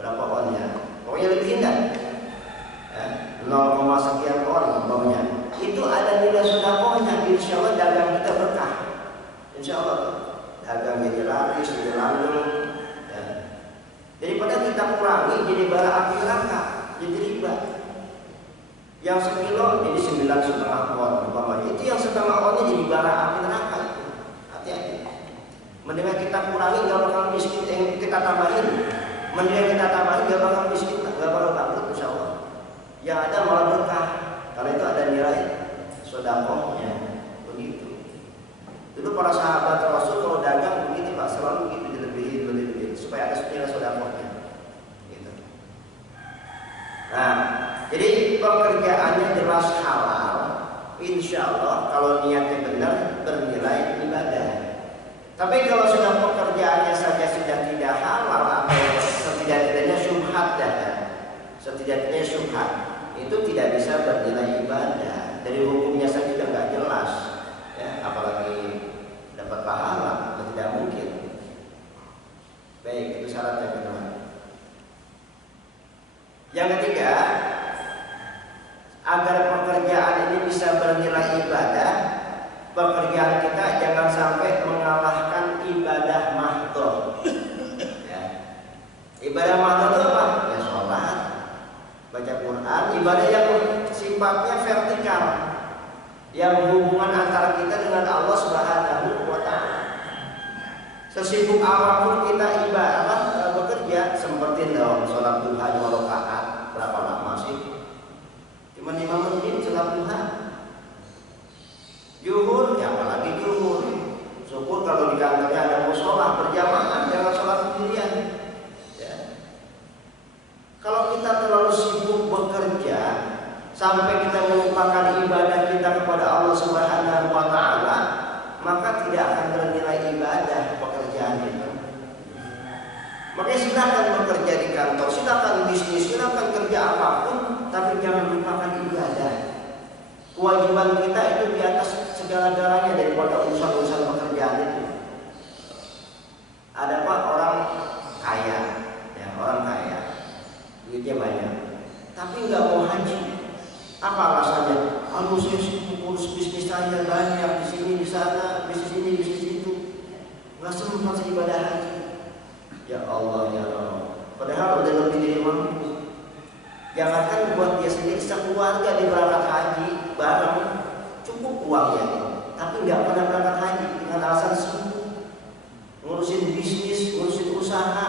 berapa onnya? Pokoknya lebihin dah. Ya, 0, sekian on umpamanya. Itu ada nilai sedekahnya, insya Allah dagang kita berkah. Insya Allah dagang jadi laris, jadi langgeng. Ya. Daripada kita kurangi jadi bara api neraka, jadi riba. Yang sekilo jadi 9,5 on umpamanya. Itu yang setengah onnya jadi bara api neraka. Hati-hati. Mendingan kita kurangi, gak bakal miskin. Kita tambahin, mendingan kita tambahin, gak bakal miskin, gak bakal bangkrut insya Allah. Yang ada malah berkah, karena itu ada nilai sedekahnya. Begitu. Dulu para sahabat Rasul kalau dagang begitu Pak, selalu begitu. pekerjaannya jelas halal, insya Allah kalau niatnya benar bernilai ibadah. Tapi kalau sudah pekerjaannya saja sudah tidak halal atau setidak-tidaknya syubhat setidak-tidaknya syubhat, itu tidak bisa bernilai ibadah. Dari hukumnya saja sudah nggak jelas, ya, apalagi dapat pahala, tidak mungkin. Baik, itu syarat yang kedua. Yang ketiga, agar pekerjaan ini bisa bernilai ibadah, pekerjaan kita jangan sampai mengalahkan ibadah mahdhah. Ya. Ibadah mahdhah itu apa? Ya sholat, baca Quran, ibadah yang sifatnya vertikal, yang hubungan antara kita dengan Allah Subhanahu wa Ta'ala. Sesibuk apapun kita ibadah bekerja, seperti dalam sholat duha 2 rakaat, berapa lama sih? Cuma 5 menit sholat duha. Zuhur, ya apalagi zuhur. Syukur kalau di kantornya ada musholah berjamaah, jangan sholat sendirian. Ya. Kalau kita terlalu sibuk bekerja sampai kita melupakan ibadah kita kepada Allah Subhanahu wa Ta'ala, maka tidak akan bernilai ibadah pekerjaan itu. Makanya silakan bekerja di kantor, silakan bisnis, silakan kerja apapun, tapi jangan lupakan ibadah. Kewajiban kita itu di atas segala-galanya daripada urusan-urusan pekerjaan itu. Ada Pak orang kaya, ya orang kaya, duitnya banyak, tapi nggak mau haji. Apa alasannya? Aduh, saya sibuk urus bisnis saya banyak di sini, di sana, bisnis ini, bisnis itu, nggak sempat ibadah haji. Ya Allah, ya Allah. Padahal udah lebih dari mampu. Jangankan buat dia sendiri, sekeluarga di berangkat haji bareng, cukup uangnya, tapi nggak pernah berangkat haji dengan alasan sibuk ngurusin bisnis, ngurusin usaha.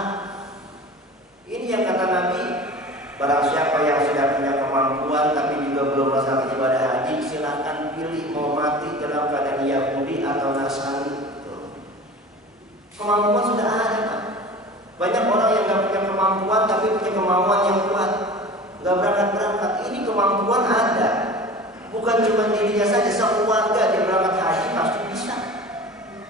Ini yang kata Nabi, barang siapa yang sudah punya kemampuan tapi juga belum melaksanakan ibadah haji, silakan pilih mau mati dalam keadaan Yahudi atau Nasrani. Kemampuan sudah ada, Pak. Banyak orang yang nggak punya kemampuan tapi punya kemauan yang kuat, nggak berangkat. Ini kemampuan ada, bukan cuma dirinya saja, sekeluarga dia berangkat haji pasti bisa.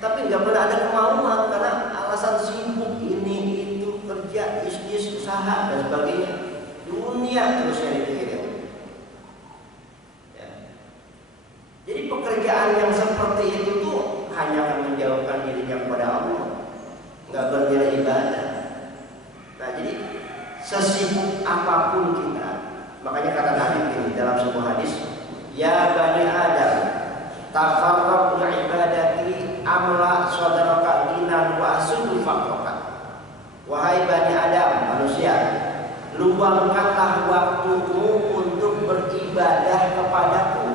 Tapi nggak pernah ada kemauan karena alasan sibuk ini itu, kerja, bisnis, usaha dan sebagainya. Dunia terus yang dipikirkan. Ya. Jadi pekerjaan yang seperti itu tuh hanya akan menjauhkan dirinya kepada Allah, nggak bernilai ibadah. Nah, jadi sesibuk apapun kita, makanya kata Nabi ini dalam sebuah hadis, ya Bani Adam, tafarraqu ibadati amla sadaraka dinan wa asudul faqraka. Wahai Bani Adam, manusia, luangkanlah waktumu untuk beribadah kepadaku.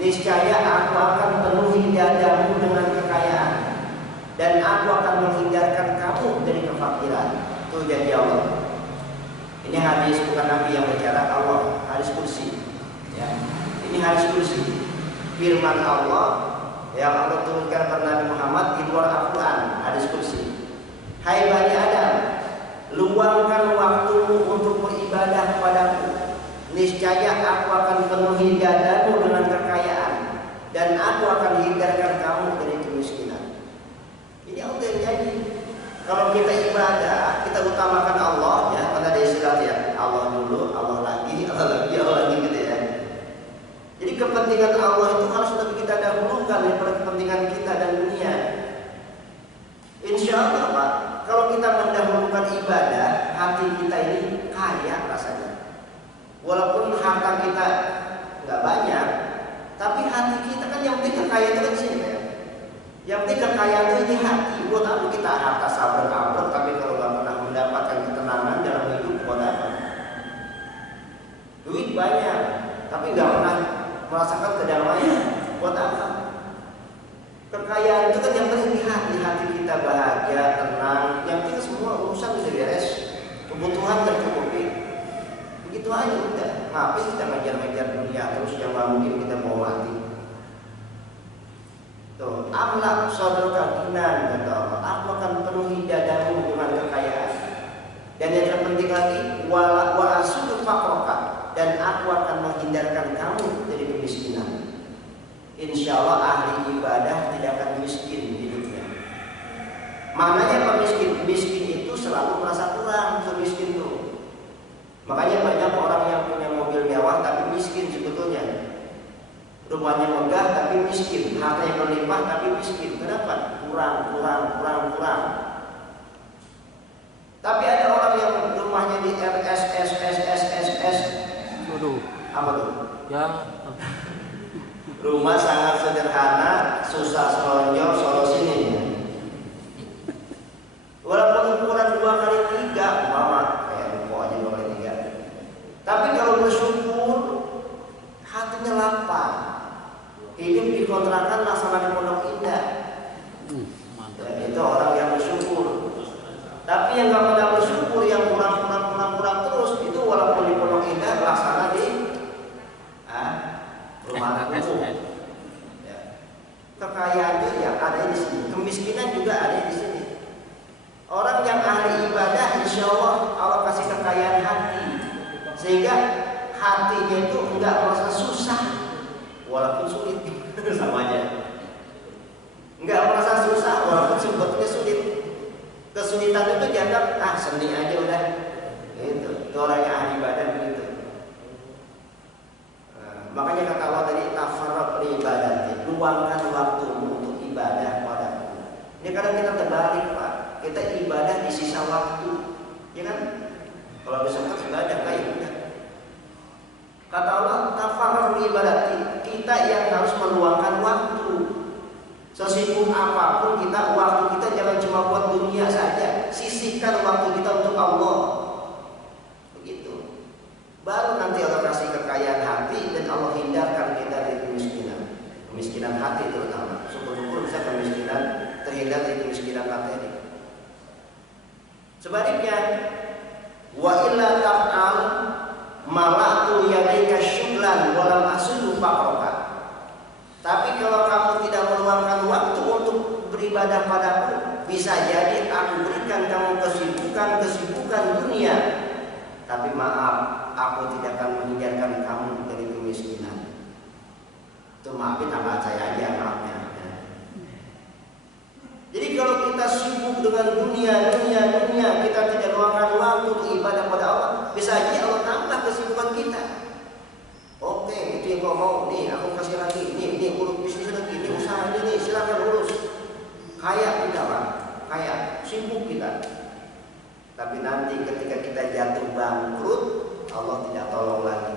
Niscaya aku akan penuhi dadamu dengan kekayaan, dan aku akan menghindarkan kamu dari kefakiran. Itu janji Allah. Ini hadis bukan Nabi yang bicara, Allah, hadis kursi. Ya. Ini hadis kursi. Firman Allah yang Allah turunkan kepada Nabi Muhammad di luar Al-Quran, hadis kursi. Hai Bani Adam, luangkan waktumu untuk beribadah kepadaku. Niscaya aku akan penuhi dadamu dengan kekayaan, dan aku akan hindarkan kamu dari kemiskinan. Ini Allah yang janji. Kalau kita ibadah, kita utamakan Allah, ya, karena ada istilah ya, Allah dulu, Allah lagi, Allah lagi gitu ya. Jadi kepentingan Allah itu harus lebih kita dahulukan daripada kepentingan kita dan dunia. Insya Allah Pak, kalau kita mendahulukan ibadah, hati kita ini kaya rasanya. Walaupun harta kita nggak banyak, tapi hati kita kan yang penting kekayaan itu kan sini ya. Yang penting kekayaan itu di hati. Buat apa kita harta sabar, tapi kalau nggak pernah mendapatkan ketenangan dalam hidup, buat apa? Duit banyak, tapi nggak pernah merasakan kedamaian, buat apa? Kekayaan itu kan yang penting di hati kita bahagia, tenang. Yang penting semua urusan bisa beres, kebutuhan tercukupi. Begitu aja udah. Ngapain kita ngejar-ngejar dunia terus yang nggak mungkin kita mau mati? Tuh, amlak saudara kinan kata Allah, aku akan penuhi dadamu dengan kekayaan. Dan yang terpenting lagi, wa asudul faqraka, dan aku akan insya Allah ahli ibadah tidak akan miskin hidupnya. Maknanya pemiskin, miskin itu selalu merasa kurang, miskin itu. Makanya banyak orang yang punya mobil mewah tapi miskin sebetulnya. Rumahnya megah tapi miskin, hartanya berlimpah tapi miskin. Kenapa? Kurang. Tapi ada orang yang rumahnya di RSS. Waduh. Apa tuh? Ya. Rumah sangat sederhana, susah selonjor, solo sini. Walaupun ukuran 2x3, mama kayak ruko aja 2x3. Tapi kalau bersyukur, hatinya lapang. Hidup di kontrakan laksana di Pondok Indah. Dan itu orang yang bersyukur. Tapi yang nggak pernah bersyukur, yang kurang terus, itu walaupun di Pondok Indah laksana di rumah kumuh. Ya. Kekayaan itu ya ada di sini, kemiskinan juga ada di sini. Orang yang ahli ibadah, insya Allah kasih kekayaan hati, sehingga hatinya itu enggak merasa susah, walaupun sulit, sama aja. Enggak merasa susah, walaupun sebetulnya sulit. Kesulitan itu dianggap seni aja udah. Itu orang yang ahli ibadah begitu. Makanya kata Allah tadi, tafarraq li ibadati, luangkan waktumu untuk ibadah padaku. Ini kadang kita terbalik, Pak. Kita ibadah di sisa waktu, ya kan? Kalau besok ibadah kayak udah. Kata Allah, tafarraq li ibadati, kita yang harus meluangkan waktu. Sesibuk apapun kita, waktu kita jangan cuma buat dunia saja. Sisihkan waktu kita untuk Allah. Begitu. Baru nanti Allah kasih kekayaan hati dan Allah hindarkan kita dari kemiskinan. Kemiskinan hati terutama. Syukur-syukur bisa kemiskinan terhindar dari kemiskinan materi. Sebaliknya, wa illa taf'al malatu yadaika syughlan wa lam asudu faqraka. Tapi kalau kamu tidak meluangkan waktu untuk beribadah padaku, bisa jadi aku berikan kamu kesibukan dunia. Tapi maaf, aku tidak akan meninggalkan kamu dari kemiskinan. Itu maafin amat saya aja maafnya. Jadi kalau kita sibuk dengan dunia, kita tidak luangkan waktu untuk ibadah pada Allah, bisa aja Allah tambah kesibukan kita. Oke, itu yang kau mau, nih aku kasih lagi, nih urus bisnis lagi, nih usaha ini, silakan urus. Kaya kita Pak, kaya, sibuk kita. Tapi nanti ketika kita jatuh bangkrut, Allah tidak tolong lagi.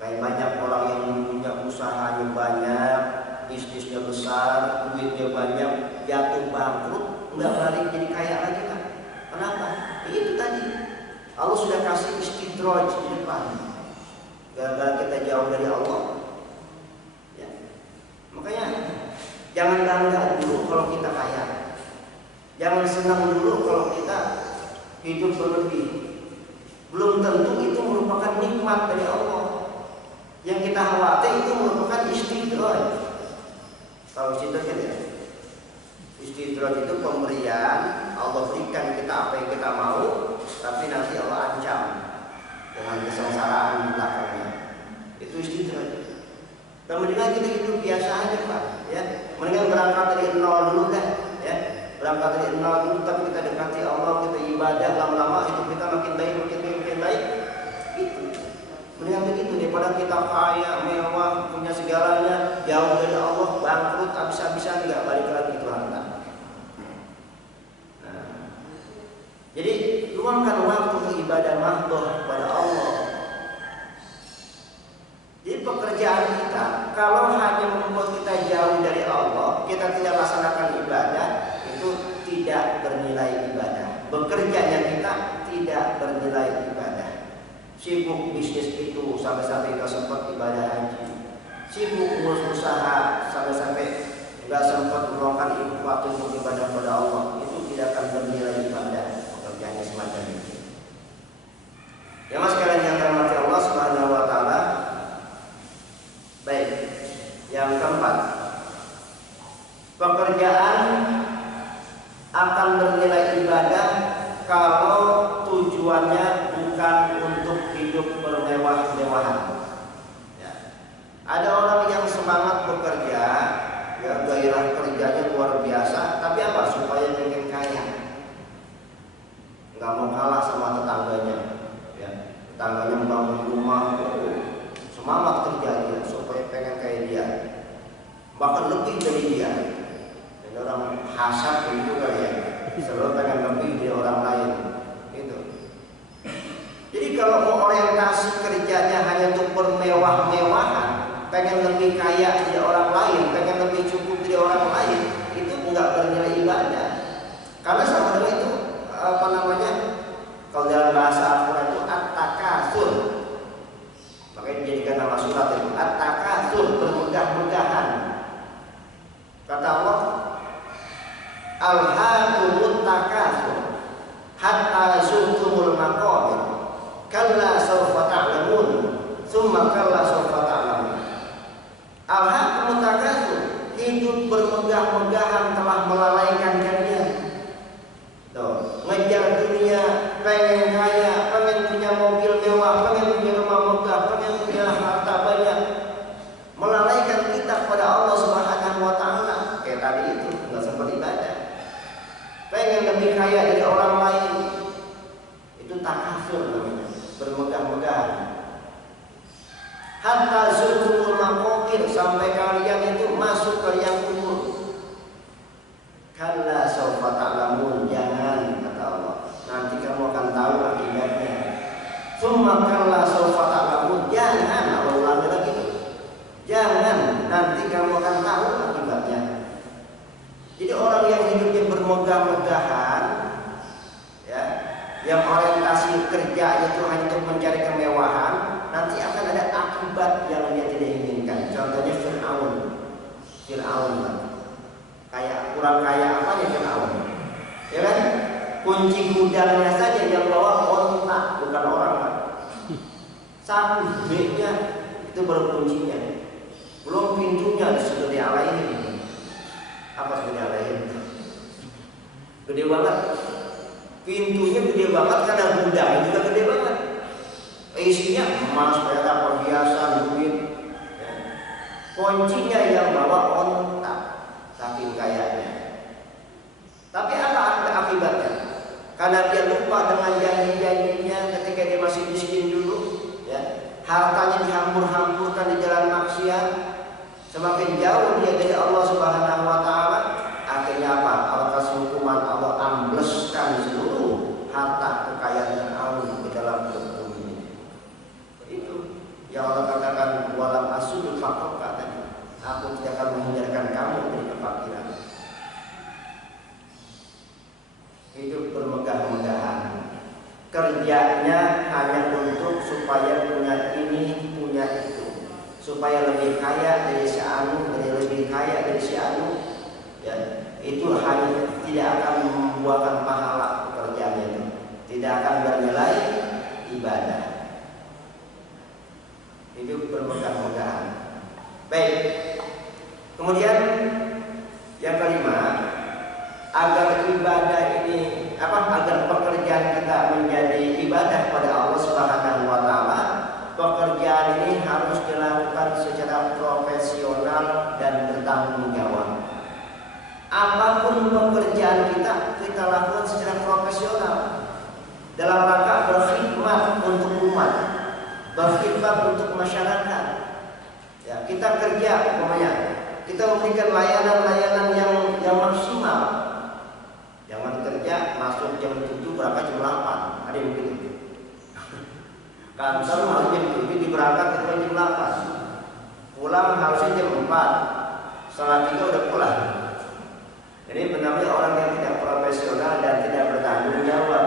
Kayak banyak orang yang punya usahanya banyak, bisnisnya besar, duitnya banyak, jatuh bangkrut, nggak balik jadi kaya lagi Pak. Kenapa? Itu tadi Allah sudah kasih istidraj di depan. Gara-gara kita jauh dari Allah, ya. Makanya jangan bangga dulu kalau kita kaya, jangan senang dulu kalau kita hidup berlebih. Belum tentu itu merupakan nikmat dari Allah. Yang kita khawatir itu merupakan istidraj. Kalau istidraj ya, istidraj itu pemberian Allah berikan kita apa yang kita mau, tapi nanti Allah ancam dengan kesengsaraan di belakangnya. Itu istidraj. Kemudian kita hidup biasa aja Pak, ya. Mendingan berangkat dari nol dulu dah, ya. Berangkat dari nol dulu, tapi kita dekati Allah, kita ibadah, lama-lama hidup kita makin baik. Itu. Mendingan begitu daripada kita kaya, mewah, punya segalanya, jauh dari Allah, bangkrut, habis-habisan nggak balik lagi ke harta. Jadi luangkan waktu untuk ibadah mahdoh kepada Allah. Jadi pekerjaan kita kalau hanya membuat kita jauh dari Allah, kita tidak laksanakan ibadah, itu tidak bernilai ibadah. Bekerjanya kita tidak bernilai ibadah. Sibuk bisnis itu sampai-sampai nggak sempat ibadah haji. Sibuk ngurus usaha sampai-sampai nggak sempat meluangkan waktu untuk ibadah kepada Allah. Itu tidak akan bernilai ibadah. Pekerjaannya semacam itu. Ya mas sekalian yang dirahmati Allah Subhanahu Wa Taala. Baik, yang keempat, pekerjaan akan bernilai ibadah kalau tujuannya bukan untuk hidup bermewah-mewahan. Ya. Ada orang yang semangat bekerja, ya gairah kerjanya luar biasa, tapi apa? Supaya pengen kaya, nggak mau kalah sama tetangganya, ya tetangganya membangun rumah, semangat kerja dia supaya pengen kayak dia, bahkan lebih dari dia. Dan orang hasad itu kali ya, selalu pengen lebih dari orang lain, gitu. Jadi kalau mau orientasi kerjanya hanya untuk bermewah-mewahan, pengen lebih kaya dari orang lain, pengen lebih cukup dari orang lain, itu enggak bernilai ibadah. Karena sama dengan itu apa namanya? Kalau dalam bahasa Al-Quran itu at-takasur. Makanya dijadikan nama surat itu at-takasur, bermegah-megahan. Kata Allah, alhaakumut takasur hatta zurtumul maqabir kalla sawfa ta'lamun tsumma kalla sawfa ta'lamun. Alhaakumut takasur, hidup bermegah-megahan telah melalaikan kalian. Tuh, ngejar dunia, pengen kaya, pengen punya mobil mewah, pengen punya rumah megah, pengen punya harta banyak, melalaikan kita kepada Allah Subhanahu wa taala. Kayak tadi itu enggak sempat ibadah. Pengen lebih kaya dari orang lain, itu takasur namanya, bermegah-megahan. Hatta zurtumul maqabir, sampai kalian itu masuk ke liang kubur. Kalla sawfa ta'lamun, jangan, kata Allah, nanti kamu akan tahu akibatnya. Tsumma kalla sawfa ta'lamun, jangan, Allah ulangi lagi, jangan, nanti kamu akan tahu akibatnya. Jadi orang yang hidupnya bermegah-megahan, ya, yang orientasi kerjanya itu hanya untuk mencari kemewahan, nanti akan ada akibat yang dia tidak inginkan. Contohnya Fir'aun, kayak kurang kaya apa ya Fir'aun, ya kan? Kunci gudangnya saja yang bawa onta, bukan orang, kan? Satu B-nya itu baru kuncinya, belum pintunya sudah dialahin. Apa sudah dialahin? Gede banget, pintunya gede banget karena gudang juga gede banget. Isinya emas, perak, perhiasan, duit. Ya. Kuncinya yang bawa onta, saking kayanya. Tapi apa akibatnya? Karena dia lupa dengan janji-janjinya ketika dia masih miskin dulu, ya. Hartanya dihambur-hamburkan di jalan maksiat. Semakin jauh dia dari Allah Subhanahu wa taala, akhirnya apa? Allah kasih hukuman, Allah ambleskan seluruh harta kekayaan Fir'aun ke dalam perut bumi. Itu yang Allah katakan, walam asudul faqr, katanya, aku tidak akan menghindarkan kamu dari kefakiran. Hidup bermegah-megahan, kerjanya hanya untuk supaya punya ini, punya itu, supaya lebih kaya dari si anu, lebih kaya dari si anu, ya, itu hanya tidak akan membuahkan pahala pekerjaannya itu, tidak akan bernilai ibadah. Hidup bermegah-megahan. Baik. Kemudian yang kelima, agar ibadah ini agar pekerjaan kita menjadi ibadah pada Allah Subhanahu wa taala, pekerjaan ini harus dilakukan secara profesional dan bertanggung jawab. Apapun pekerjaan kita lakukan secara profesional dalam rangka berkhidmat untuk umat, berkhidmat untuk masyarakat. Ya, kita kerja, umpamanya kita memberikan layanan-layanan yang maksimal. Jangan kerja masuk jam 7 berapa jam 8, ada yang begitu. Kantor harus jam 7 diberangkat ke jam 8, pulang harusnya jam 4, setengah 3 udah pulang. Jadi benarnya orang yang tidak profesional dan tidak bertanggung jawab,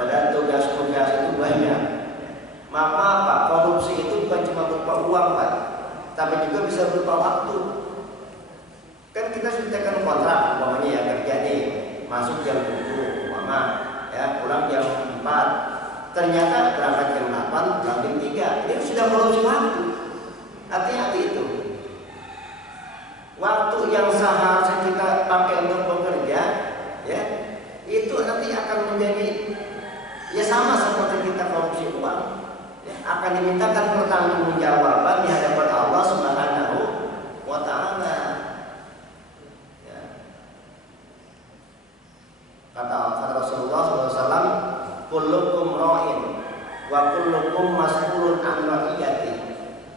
padahal tugas-tugas itu banyak. Maka apa? Korupsi itu bukan cuma berupa uang, Pak, tapi juga bisa berupa waktu. Kan kita sudah tekan kontrak, umpamanya ya kerja nih, masuk jam 7, umpama ya pulang jam 4, ternyata berangkat jam 8, pulang jam 3. Ini sudah korupsi waktu. Hati-hati itu. Waktu yang seharusnya kita pakai untuk bekerja, ya, itu nanti akan menjadi ya sama seperti kita korupsi uang, ya, akan dimintakan pertanggungjawaban di hadapan Allah Subhanahu Wa kullukum mas'ulun an ra'iyati.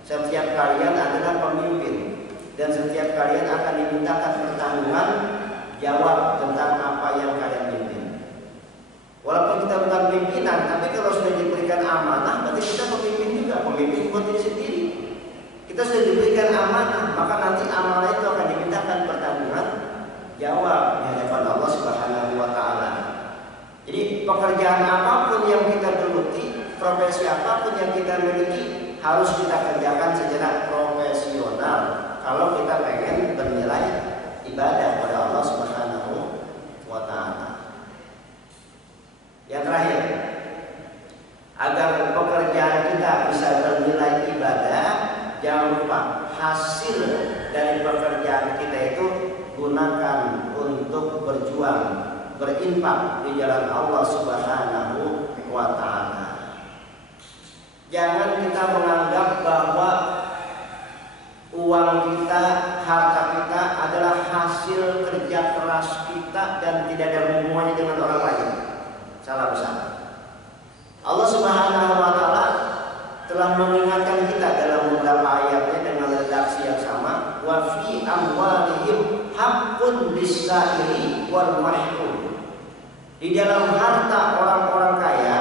Setiap kalian adalah pemimpin dan setiap kalian akan dimintakan pertanggungan jawab tentang apa yang kalian pimpin. Walaupun kita bukan pimpinan, tapi kalau sudah diberikan amanah, berarti kita pemimpin juga, pemimpin buat diri sendiri. Kita sudah diberikan amanah, maka nanti amanah itu akan dimintakan pertanggungan jawab di hadapan Allah Subhanahu wa taala. Jadi pekerjaan apapun yang kita geluti, profesi apapun yang kita miliki, harus kita kerjakan secara profesional kalau kita pengen bernilai ibadah pada Allah Subhanahu wa taala. Yang terakhir, agar pekerjaan kita bisa bernilai ibadah, jangan lupa hasil dari pekerjaan kita itu gunakan untuk berjuang, berinfak di jalan Allah Subhanahu wa taala. Jangan kita menganggap bahwa uang kita, harta kita adalah hasil kerja keras kita dan tidak ada hubungannya dengan orang lain. Salah besar. Allah Subhanahu wa taala telah mengingatkan kita dalam beberapa ayatnya dengan redaksi yang sama, wa fi amwalihim haqqun lis-sa'ili wal mahrum. Di dalam harta orang-orang kaya,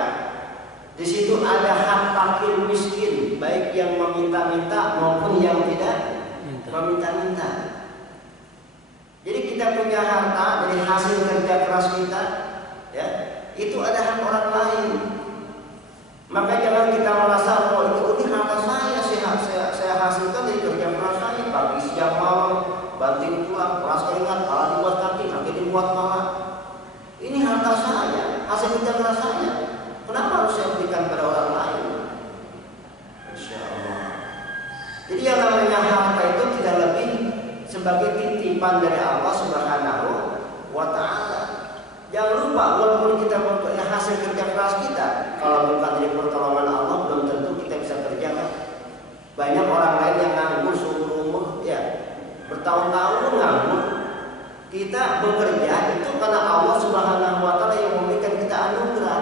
di situ ada hak fakir miskin, baik yang meminta-minta maupun yang tidak meminta-minta. Jadi kita punya harta dari hasil kerja keras kita, ya, itu ada hak orang lain. Maka jangan kita merasa oh ini harta saya hasilkan dari kerja keras saya, pagi siang malam, banting tulang, keras keringat, kepala dibuat kaki, kaki dibuat kepala. Ini harta saya, hasil kerja keras saya. Kenapa harus saya berikan pada orang lain? Insya Allah. Jadi yang namanya harta itu tidak lebih sebagai titipan dari Allah Subhanahu wa taala. Jangan lupa walaupun kita mempunyai hasil kerja keras kita, kalau bukan dari pertolongan Allah belum tentu kita bisa kerjakan. Banyak orang lain yang nganggur seumur umur, ya bertahun-tahun nganggur. Kita bekerja itu karena Allah Subhanahu wa taala yang memberikan kita anugerah.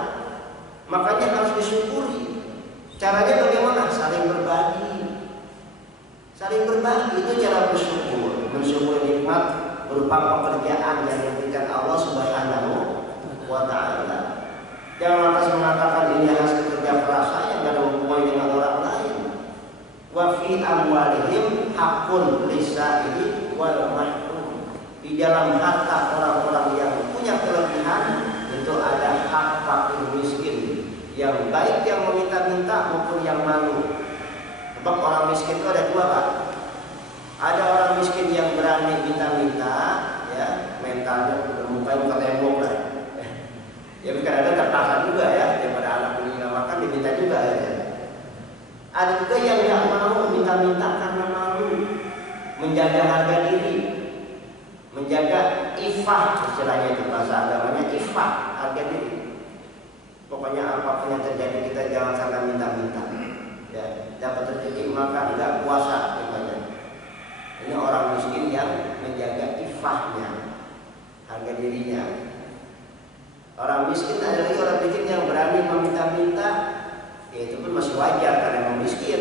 Makanya harus disyukuri. Caranya bagaimana? Saling berbagi. Saling berbagi itu cara bersyukur. Mensyukuri nikmat berupa pekerjaan yang diberikan Allah Subhanahu wa taala. Jangan lantas mengatakan ini hasil kerja keras saya, tidak ada hubungannya dengan orang lain. Wa fi amwalihim haqqun lis-sa'ili wal mahrum. Di dalam harta orang-orang yang punya kelebihan itu ada hak fakir miskin, yang baik yang meminta-minta maupun yang malu. Sebab orang miskin itu ada dua, Pak. Ada orang miskin yang berani minta-minta, ya, mentalnya muka tembok lah. Ya bukan ada tertahan juga ya, daripada anak ini nggak makan diminta juga ya. Ada juga yang nggak mau minta-minta karena malu, menjaga harga diri, menjaga ifah, istilahnya itu bahasa agamanya ifah, harga diri. Pokoknya apapun yang terjadi kita jangan sampai minta-minta. Ya, dapat rezeki makan, nggak puasa katanya. Ini orang miskin yang menjaga ifahnya, harga dirinya. Orang miskin ada lagi orang miskin yang berani meminta-minta, ya itu pun masih wajar karena memang miskin.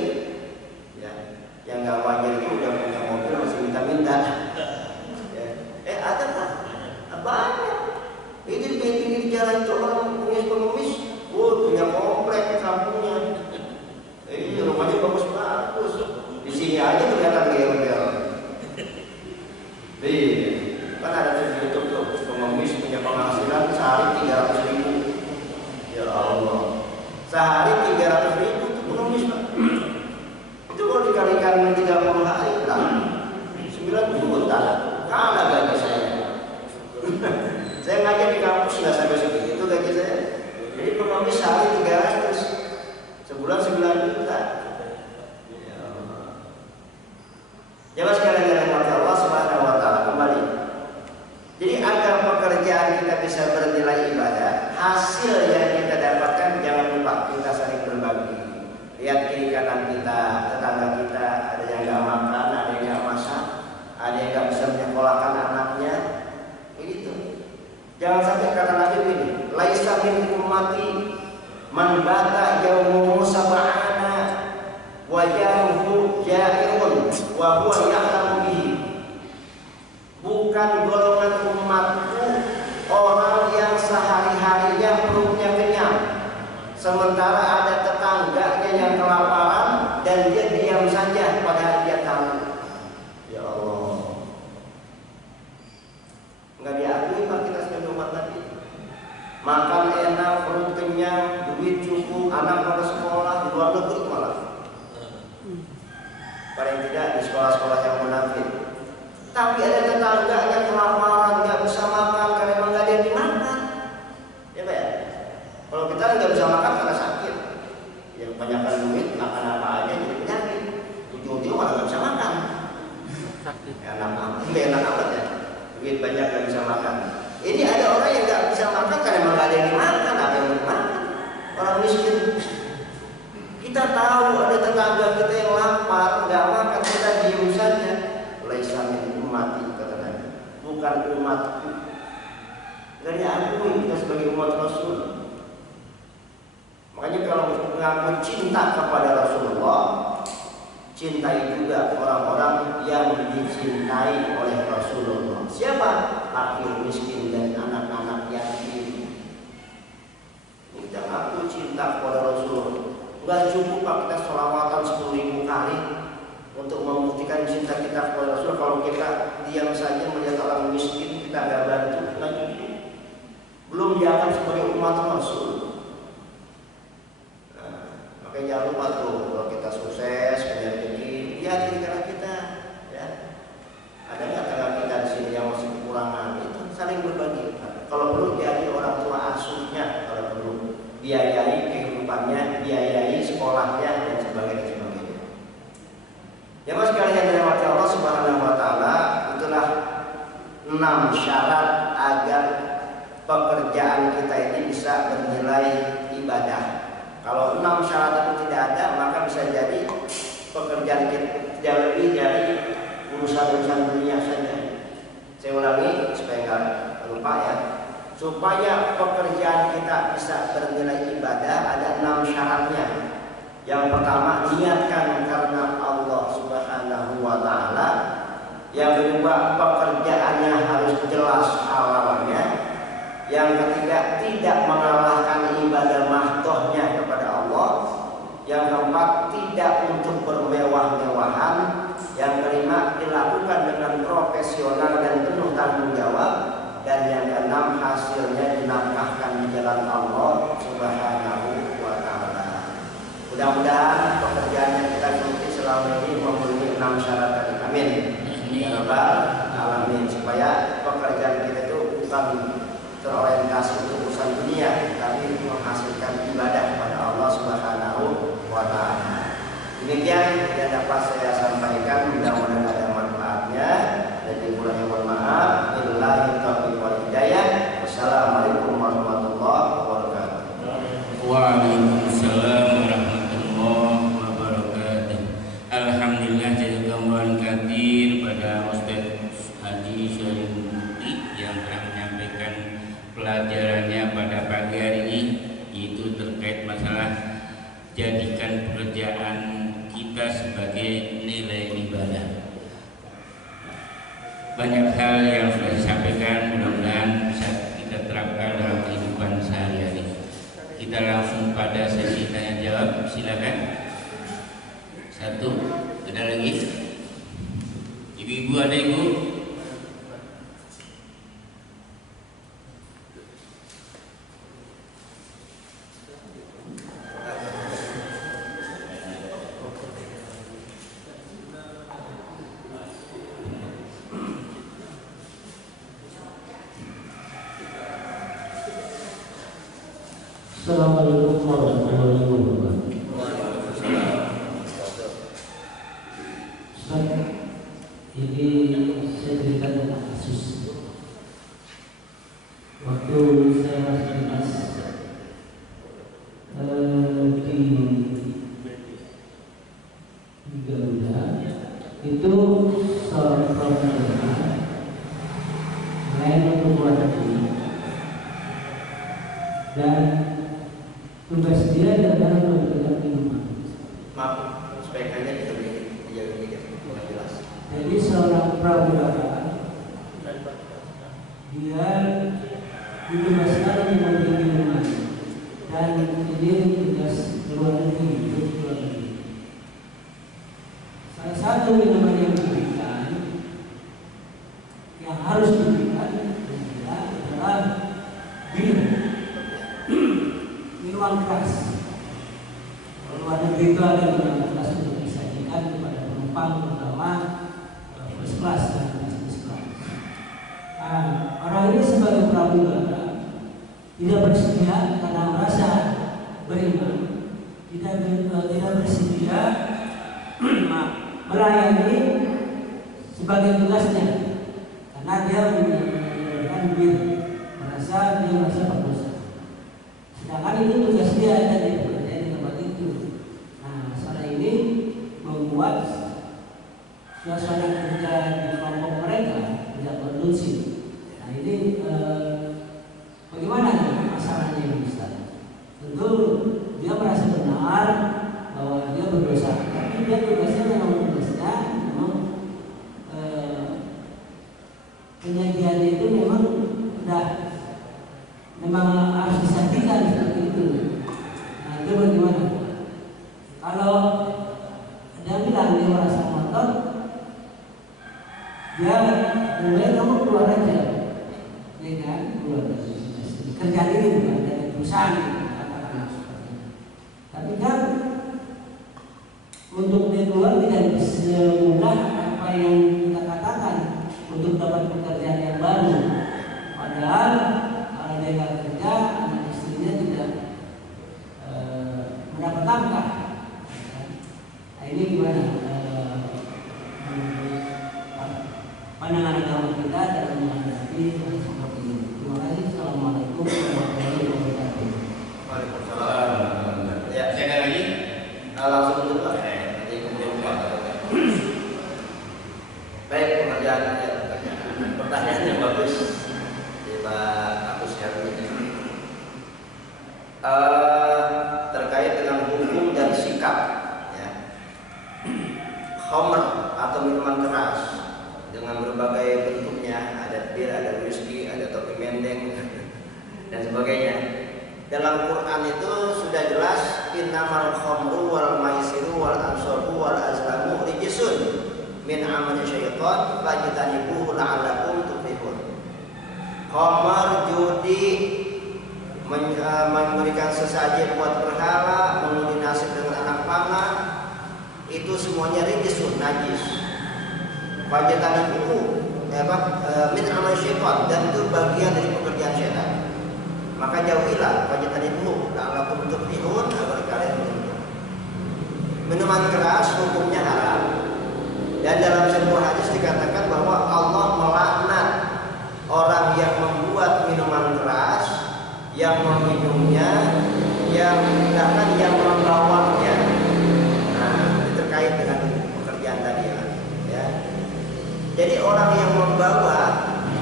Ya, yang nggak wajar itu udah punya mobil masih minta-minta. Ya, ada kan? Banyak. Itu di pinggir jalan itu orang pengemis, punya komplek kampungnya. Rumahnya bagus-bagus. Di sini aja kelihatan gembel. Kan ada di YouTube tuh, pengemis punya penghasilan sehari 300.000. Ya Allah, sehari 300.000 itu pengemis, Pak. Itu kalau dikalikan 30 hari lah 9 juta. Kalah gaji saya. Saya ngajar di kampus nggak sampai segitu gaji saya. Jadi pengemis sehari 300, sebulan 9 juta. Jemaah sekalian yang dirahmati Allah Subhanahu wa taala, kembali. Jadi agar pekerjaan kita bisa bernilai ibadah, hasil yang kita dapatkan jangan lupa kita saling berbagi. Lihat kiri kanan kita, tetangga kita, ada yang nggak makan, ada yang nggak masak, ada yang nggak bisa menyekolahkan anaknya, begitu. Jangan sampai kata Nabi ini, laisa min ummati Man bata yaumuhu sab'ana wa jaruhu ja'irun wa huwa ya'lamu bihi. Bukan golongan umatku orang yang sehari-harinya perutnya kenyang, sementara ada tetangganya yang kelaparan dan dia diam saja padahal dia tahu. Ya Allah, nggak diakui Pak kita sebagai umat Nabi. Makan enak, perut kenyang, duit cukup, anak pada sekolah di luar negeri malah. Paling tidak di sekolah-sekolah yang munafik. Tapi ada tetangganya kelaparan, nggak bisa makan karena memang nggak ada yang dimakan. Ya Pak ya. Kalau kita nggak bisa makan karena sakit, yang kebanyakan duit makan apa aja jadi penyakit. Ujung-ujung malah nggak bisa makan. Sakit. Enak amat ya. Duit banyak nggak bisa makan. Ini ada orang yang nggak bisa makan karena memang nggak ada yang dimakan. Apa yang dimakan? Orang miskin. Kita tahu ada tetangga kita yang lapar, nggak makan, kita diem saja. Laisa min ummati, kata Nabi, bukan umatku. Nggak diakui kita sebagai umat Rasul. Makanya kalau mengaku cinta kepada Rasulullah, cintai juga orang-orang yang dicintai oleh Rasulullah. Siapa? Fakir, miskin, dan anak-anak yatim. Kita ngaku cinta kepada Rasul. Nggak cukup Pak kita sholawatan 10.000 kali untuk membuktikan cinta kita kepada Rasul. Kalau kita diam saja melihat orang miskin kita nggak bantu, nggak cukup. Belum dianggap sebagai umat Rasul. Makanya jangan lupa tuh kalau kita sukses punya rezeki, lihat di negara kita, ya. Ada nggak tetangga kita di sini yang masih kekurangan? Itu saling berbagi. Kalau perlu jadi orang tua asuhnya, kalau perlu biayai kehidupannya, biayai sekolahnya dan sebagainya. Ya mas sekalian dirahmati Allah Subhanahu Wa Taala, itulah 6 syarat agar pekerjaan kita ini bisa bernilai ibadah. Kalau 6 syarat itu tidak ada, maka bisa jadi pekerjaan kita tidak lebih dari urusan-urusan dunia saja. Saya ulangi supaya nggak lupa ya. Supaya pekerjaan kita bisa bernilai ibadah ada 6 syaratnya. Yang pertama, niatkan karena Allah Subhanahu Wa Taala. Yang kedua, pekerjaannya harus jelas halalnya. Yang ketiga, tidak mengalahkan ibadah mahdohnya kepada Allah. Yang keempat, tidak untuk bermewah-mewahan. Yang kelima, dilakukan dengan profesional dan penuh tanggung jawab. Dan yang keenam, hasilnya dinafkahkan di jalan Allah Subhanahu Wa Taala. Mudah-mudahan pekerjaan yang kita ikuti selama ini memenuhi 6 syarat tadi. Amin. Ya Rabbal Alamin. Supaya pekerjaan kita itu bukan terorientasi untuk urusan dunia, tapi menghasilkan ibadah kepada Allah Subhanahu Wa Taala. Demikian yang dapat saya sampaikan, mudah-mudahan ada manfaatnya. Dan kurangnya mohon maaf. Billahi taufiq wal hidayah. Wassalamualaikum warahmatullahi wabarakatuh. Waalaikumsalam warahmatullahi wabarakatuh. Alhamdulillah jazakallahu katsir pada Ustaz Haji Syarif Mukti yang telah menyampaikan pelajarannya pada pagi hari ini, yaitu terkait masalah jadikan pekerjaan kita sebagai nilai ibadah. Banyak hal yang sudah disampaikan, mudah-mudahan bisa kita terapkan dalam kehidupan sehari-hari. Kita langsung pada sesi tanya jawab, silakan. 1, ada lagi? Ibu-ibu ada ibu? Assalamualaikum warahmatullahi wabarakatuh. Ustaz, ini saya cerita tentang kasus. Waktu saya masih dinas di Garuda, itu seorang perempuan lain untuk luar negeri dan tugas dia adalah memberikan minuman. Maaf, spekannya lebih jelas. Jadi seorang pramugara dia ditugaskan untuk memberi minuman, dan ini tugas luar negeri. Salah satu minuman yang diberikan, yang harus diberikan adalah bir, minuman keras. Luar negeri itu ada minuman keras untuk disajikan kepada penumpang, terutama first class dan business class. Orang ini sebagai pramugara tidak bersedia karena merasa beriman, tidak bersedia melayani sebagai tugasnya, karena dia memberikan bir, merasa berdosa. Sedangkan ini tugas dia ada di tempat itu. Nah, salah ini membuat suasana kerja di kelompok mereka tidak kondusif. Nah, ini bagaimana masalahnya ini, Ustaz? Tentu dia merasa benar bahwa dia berdosa, tapi dia tugasnya memang penyajiannya itu memang harus disajikan seperti itu. Nah, itu bagaimana? Kalau dia bilang dia merasa ngotot, dia mulai kamu keluar aja, ya kan? Keluar dari kerjaan ini, bukan dari perusahaan ini. Tapi kan untuk dia keluar tidak semudah apa yang kita katakan untuk dapat pekerjaan yang baru. Padahal kalau dia nggak kerja, anak istrinya tidak mendapat nafkah. Nah, ini gimana pandangan agama kita dalam menghadapi seperti ini? Terima kasih. Assalamualaikum warahmatullahi wabarakatuh. Waalaikumsalam. Ya, Saya lagi langsung dulu Pak. Nanti kemudian Pak. Baik, pertanyaan yang bagus dari Pak Agus Herwi. Terkait dengan hukum dan sikap, ya. Khamr atau minuman keras dengan berbagai bentuknya, ada bir, ada whisky, ada topi mendeng dan sebagainya. Dalam Quran itu sudah jelas, innamal khamru wal maisiru wal ansabu wal azlamu rijsun min amali syaitan fajtanibuhu la'allakum tuflihun. Khamar, judi, memberikan sesaji buat berhala, mengundi nasib dengan anak panah, itu semuanya rijsun, najis. Fajtanibuhu min amali syaitan, dan itu bagian dari pekerjaan syaitan. Maka jauhilah fajtanibuhu la'allakum tuflihun, agar kalian beruntung. Minuman keras hukumnya haram. Dan dalam sebuah hadis dikatakan bahwa Allah melaknat orang yang membuat minuman keras, yang meminumnya, yang bahkan yang membawanya. Nah, ini terkait dengan pekerjaan tadi, ya. Jadi orang yang membawa,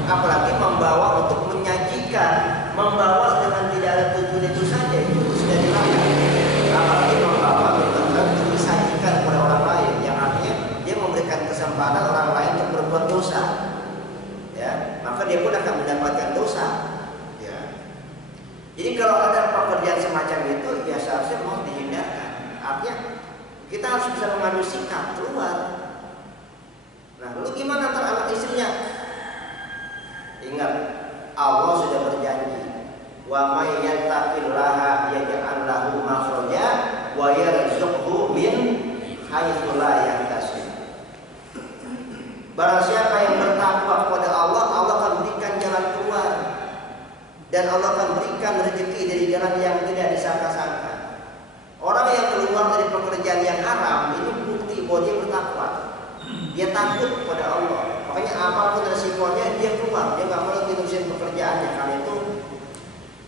apalagi membawa untuk menyajikan, membawa dengan tidak ada tujuan itu saja, itu sudah dilarang. Apalagi membawa untuk disajikan kepada orang lain, yang artinya dia memberikan kesempatan orang lain untuk berbuat dosa, ya, maka dia pun akan mendapatkan dosa, ya. Jadi kalau ada pekerjaan semacam itu, ya seharusnya mau dihindarkan. Artinya kita harus bisa mengambil sikap keluar. Nah, lalu gimana antara anak istrinya? Ingat, Allah sudah berjanji, wa may yattaqillaha yaj'al lahu makhraja wa yarzuqhu min haitsu la yahtasib. Barang siapa yang bertakwa kepada Allah, Allah akan berikan jalan keluar, dan Allah akan berikan rezeki dari jalan yang tidak disangka-sangka. Orang yang keluar dari pekerjaan yang haram ini bukti bahwa dia bertakwa. Dia takut kepada Allah. Makanya apapun resikonya dia keluar. Dia nggak mau lagi terusin pekerjaannya.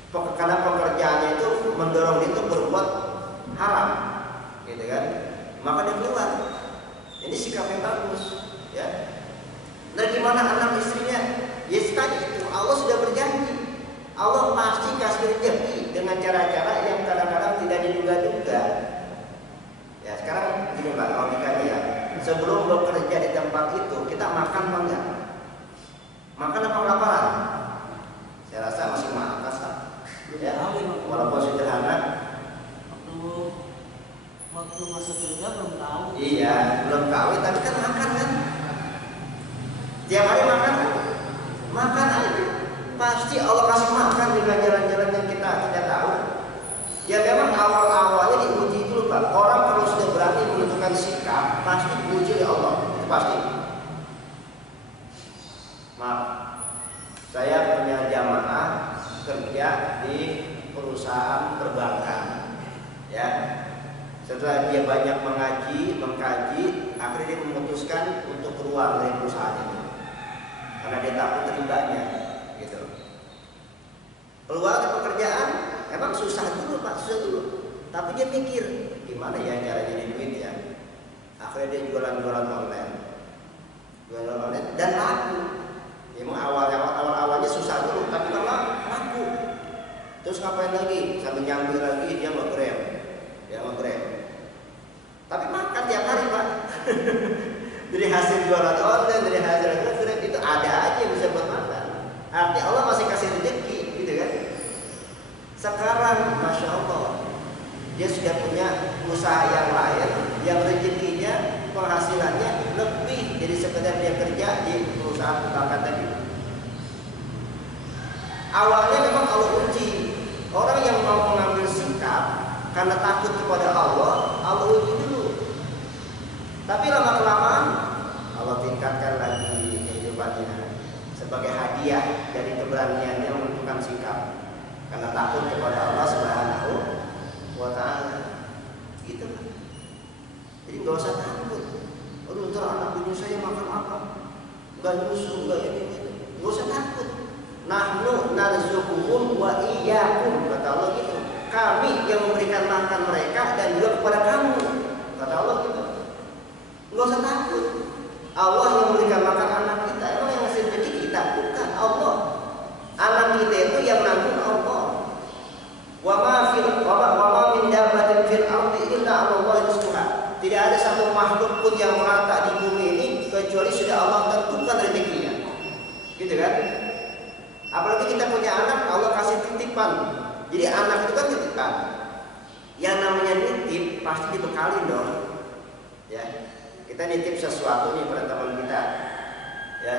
Karena pekerjaannya itu mendorong dia untuk berbuat haram, gitu kan? Maka dia keluar. Ini sikap yang bagus, ya. Dan gimana anak istrinya? Ya tadi itu Allah sudah berjanji. Allah pasti kasih rezeki dengan cara-cara yang kadang-kadang tempat itu, kita makan apa enggak? Makan apa kelaparan? Saya rasa masih makan, ya, walaupun sederhana. Waktu masuk surga belum tahu. Iya, belum kawin tapi kan makan kan? Tiap hari makan kan? Makan aja. Pasti Allah kasih makan dengan jalan-jalan yang kita tidak tahu. Ya memang awal-awalnya diuji dulu Pak. Orang kalau sudah berani menentukan sikap, pasti diuji oleh Allah. Itu pasti. Maaf, saya punya jamaah kerja di perusahaan perbankan, ya. Setelah dia banyak mengkaji, akhirnya dia memutuskan untuk keluar dari perusahaan itu karena dia takut ribanya, gitu. Keluar dari pekerjaan, emang susah dulu Pak, susah dulu. Tapi dia mikir, gimana ya caranya jadi duit ya. Akhirnya dia jualan online, dan laku. Emang awalnya susah dulu, tapi lama laku. Terus ngapain lagi? Sambil nyambil lagi dia nge-Grab. Tapi makan tiap hari Pak. Dari hasil jualan online, dari hasil Grab itu ada aja yang bisa buat makan. Artinya Allah masih kasih rezeki, gitu kan? Sekarang, masya Allah, dia sudah punya usaha yang lain, yang rezekinya, penghasilannya lebih dari sekedar dia kerja di perusahaan perbankan tadi. Awalnya memang Allah uji orang yang mau mengambil sikap karena takut kepada Allah uji dulu. Tapi lama-kelamaan Allah tingkatkan lagi kehidupannya sebagai hadiah dari keberaniannya menentukan sikap karena takut kepada Allah Subhanahu wa Ta'ala. Gitu kan? Jadi nggak usah takut. Aduh, ntar anak bini saya makan apa? Nggak nyusu, nggak ini, nggak usah takut. Nahnu narzuquhum wa iyyakum, kata Allah gitu. Kami yang memberikan makan mereka dan juga kepada kamu, kata Allah gitu. Nggak usah takut. Allah yang memberikan makan anak kita, emang yang ngasih rezeki kita, bukan Allah. Anak kita itu yang nanggung Allah. Wa ma min dabbatin fil ardi illa 'ala Allahi rizquha. Tidak ada satu makhluk pun yang merata di bumi ini kecuali sudah Allah tentukan rezekinya. Gitu kan? Apalagi kita punya anak, Allah kasih titipan. Jadi anak itu kan titipan. Yang namanya nitip pasti dibekali dong. Ya. Kita nitip sesuatu nih pada teman kita. Ya,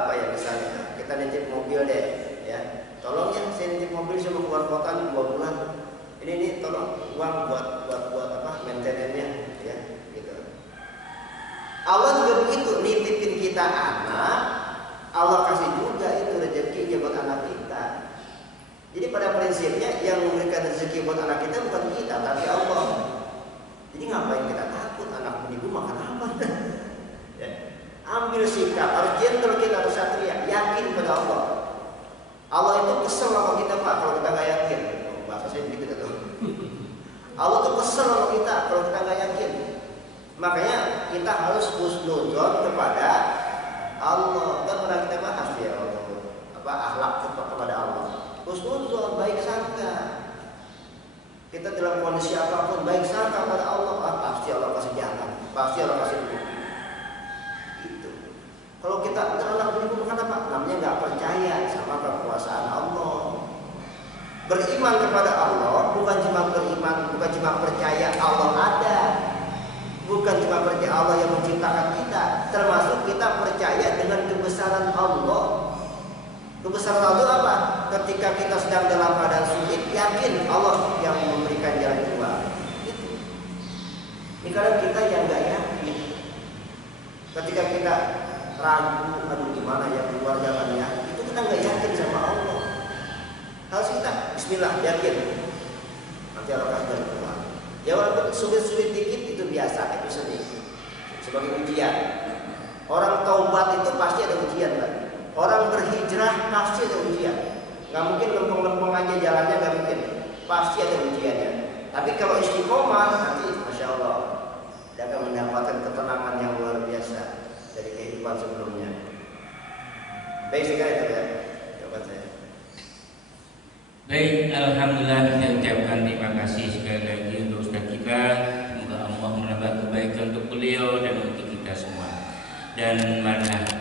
apa ya misalnya? Kita nitip mobil deh, ya. Tolong ya, saya nitip mobil sama keluar kota nih 2 bulan. Ini tolong uang buat apa? Maintenance-nya, ya, gitu. Allah juga begitu, nitipin kita anak, Allah kasih juga itu rezekinya buat anak kita. Jadi pada prinsipnya yang memberikan rezeki buat anak kita bukan kita, tapi Allah. Jadi ngapain kita takut anak bini gua makan apa? Ya. Ambil sikap, harus gentle kita, harus satria, yakin pada Allah. Allah itu kesel sama kita Pak kalau kita nggak yakin. Bahasa saya begitu tuh. Allah tuh kesel sama kita kalau kita nggak yakin. Makanya kita harus husnudzon kepada Allah. Dan pernah kita bahas ya apa akhlak kepada Allah. Husnudzon, baik sangka. Kita dalam kondisi apapun baik sangka pada Allah. Pasti Allah kasih jalan, pasti Allah kasih rezeki. Gitu. Kalau kita anak bini bukan apa? Namanya nggak percaya sama kekuasaan Allah. Beriman kepada Allah bukan cuma beriman, bukan cuma percaya Allah ada, bukan cuma percaya Allah yang menciptakan kita, termasuk kita percaya dengan kebesaran Allah. Kebesaran Allah itu apa? Ketika kita sedang dalam keadaan sulit, yakin Allah yang memberikan jalan keluar. Itu. Ini kadang kita yang nggak yakin. Ketika kita ragu, aduh gimana ya keluar jalannya, itu kita nggak yakin sama Allah. Harus kita bismillah, yakin nanti Allah kasih jalan keluar. Ya walaupun sulit-sulit dikit itu biasa, itu sedikit sebagai ujian. Orang taubat itu pasti ada ujian kan. Orang berhijrah pasti ada ujian. Gak mungkin lempeng-lempeng aja jalannya, gak mungkin. Pasti ada ujiannya. Tapi kalau istiqomah nanti masya Allah dia akan mendapatkan ketenangan yang luar biasa dari kehidupan sebelumnya. Baik sekali itu ya jawaban saya. Baik, alhamdulillah kita ucapkan terima kasih sekali lagi untuk Ustaz kita. Semoga Allah menambah kebaikan untuk beliau dan untuk kita semua. dan marilah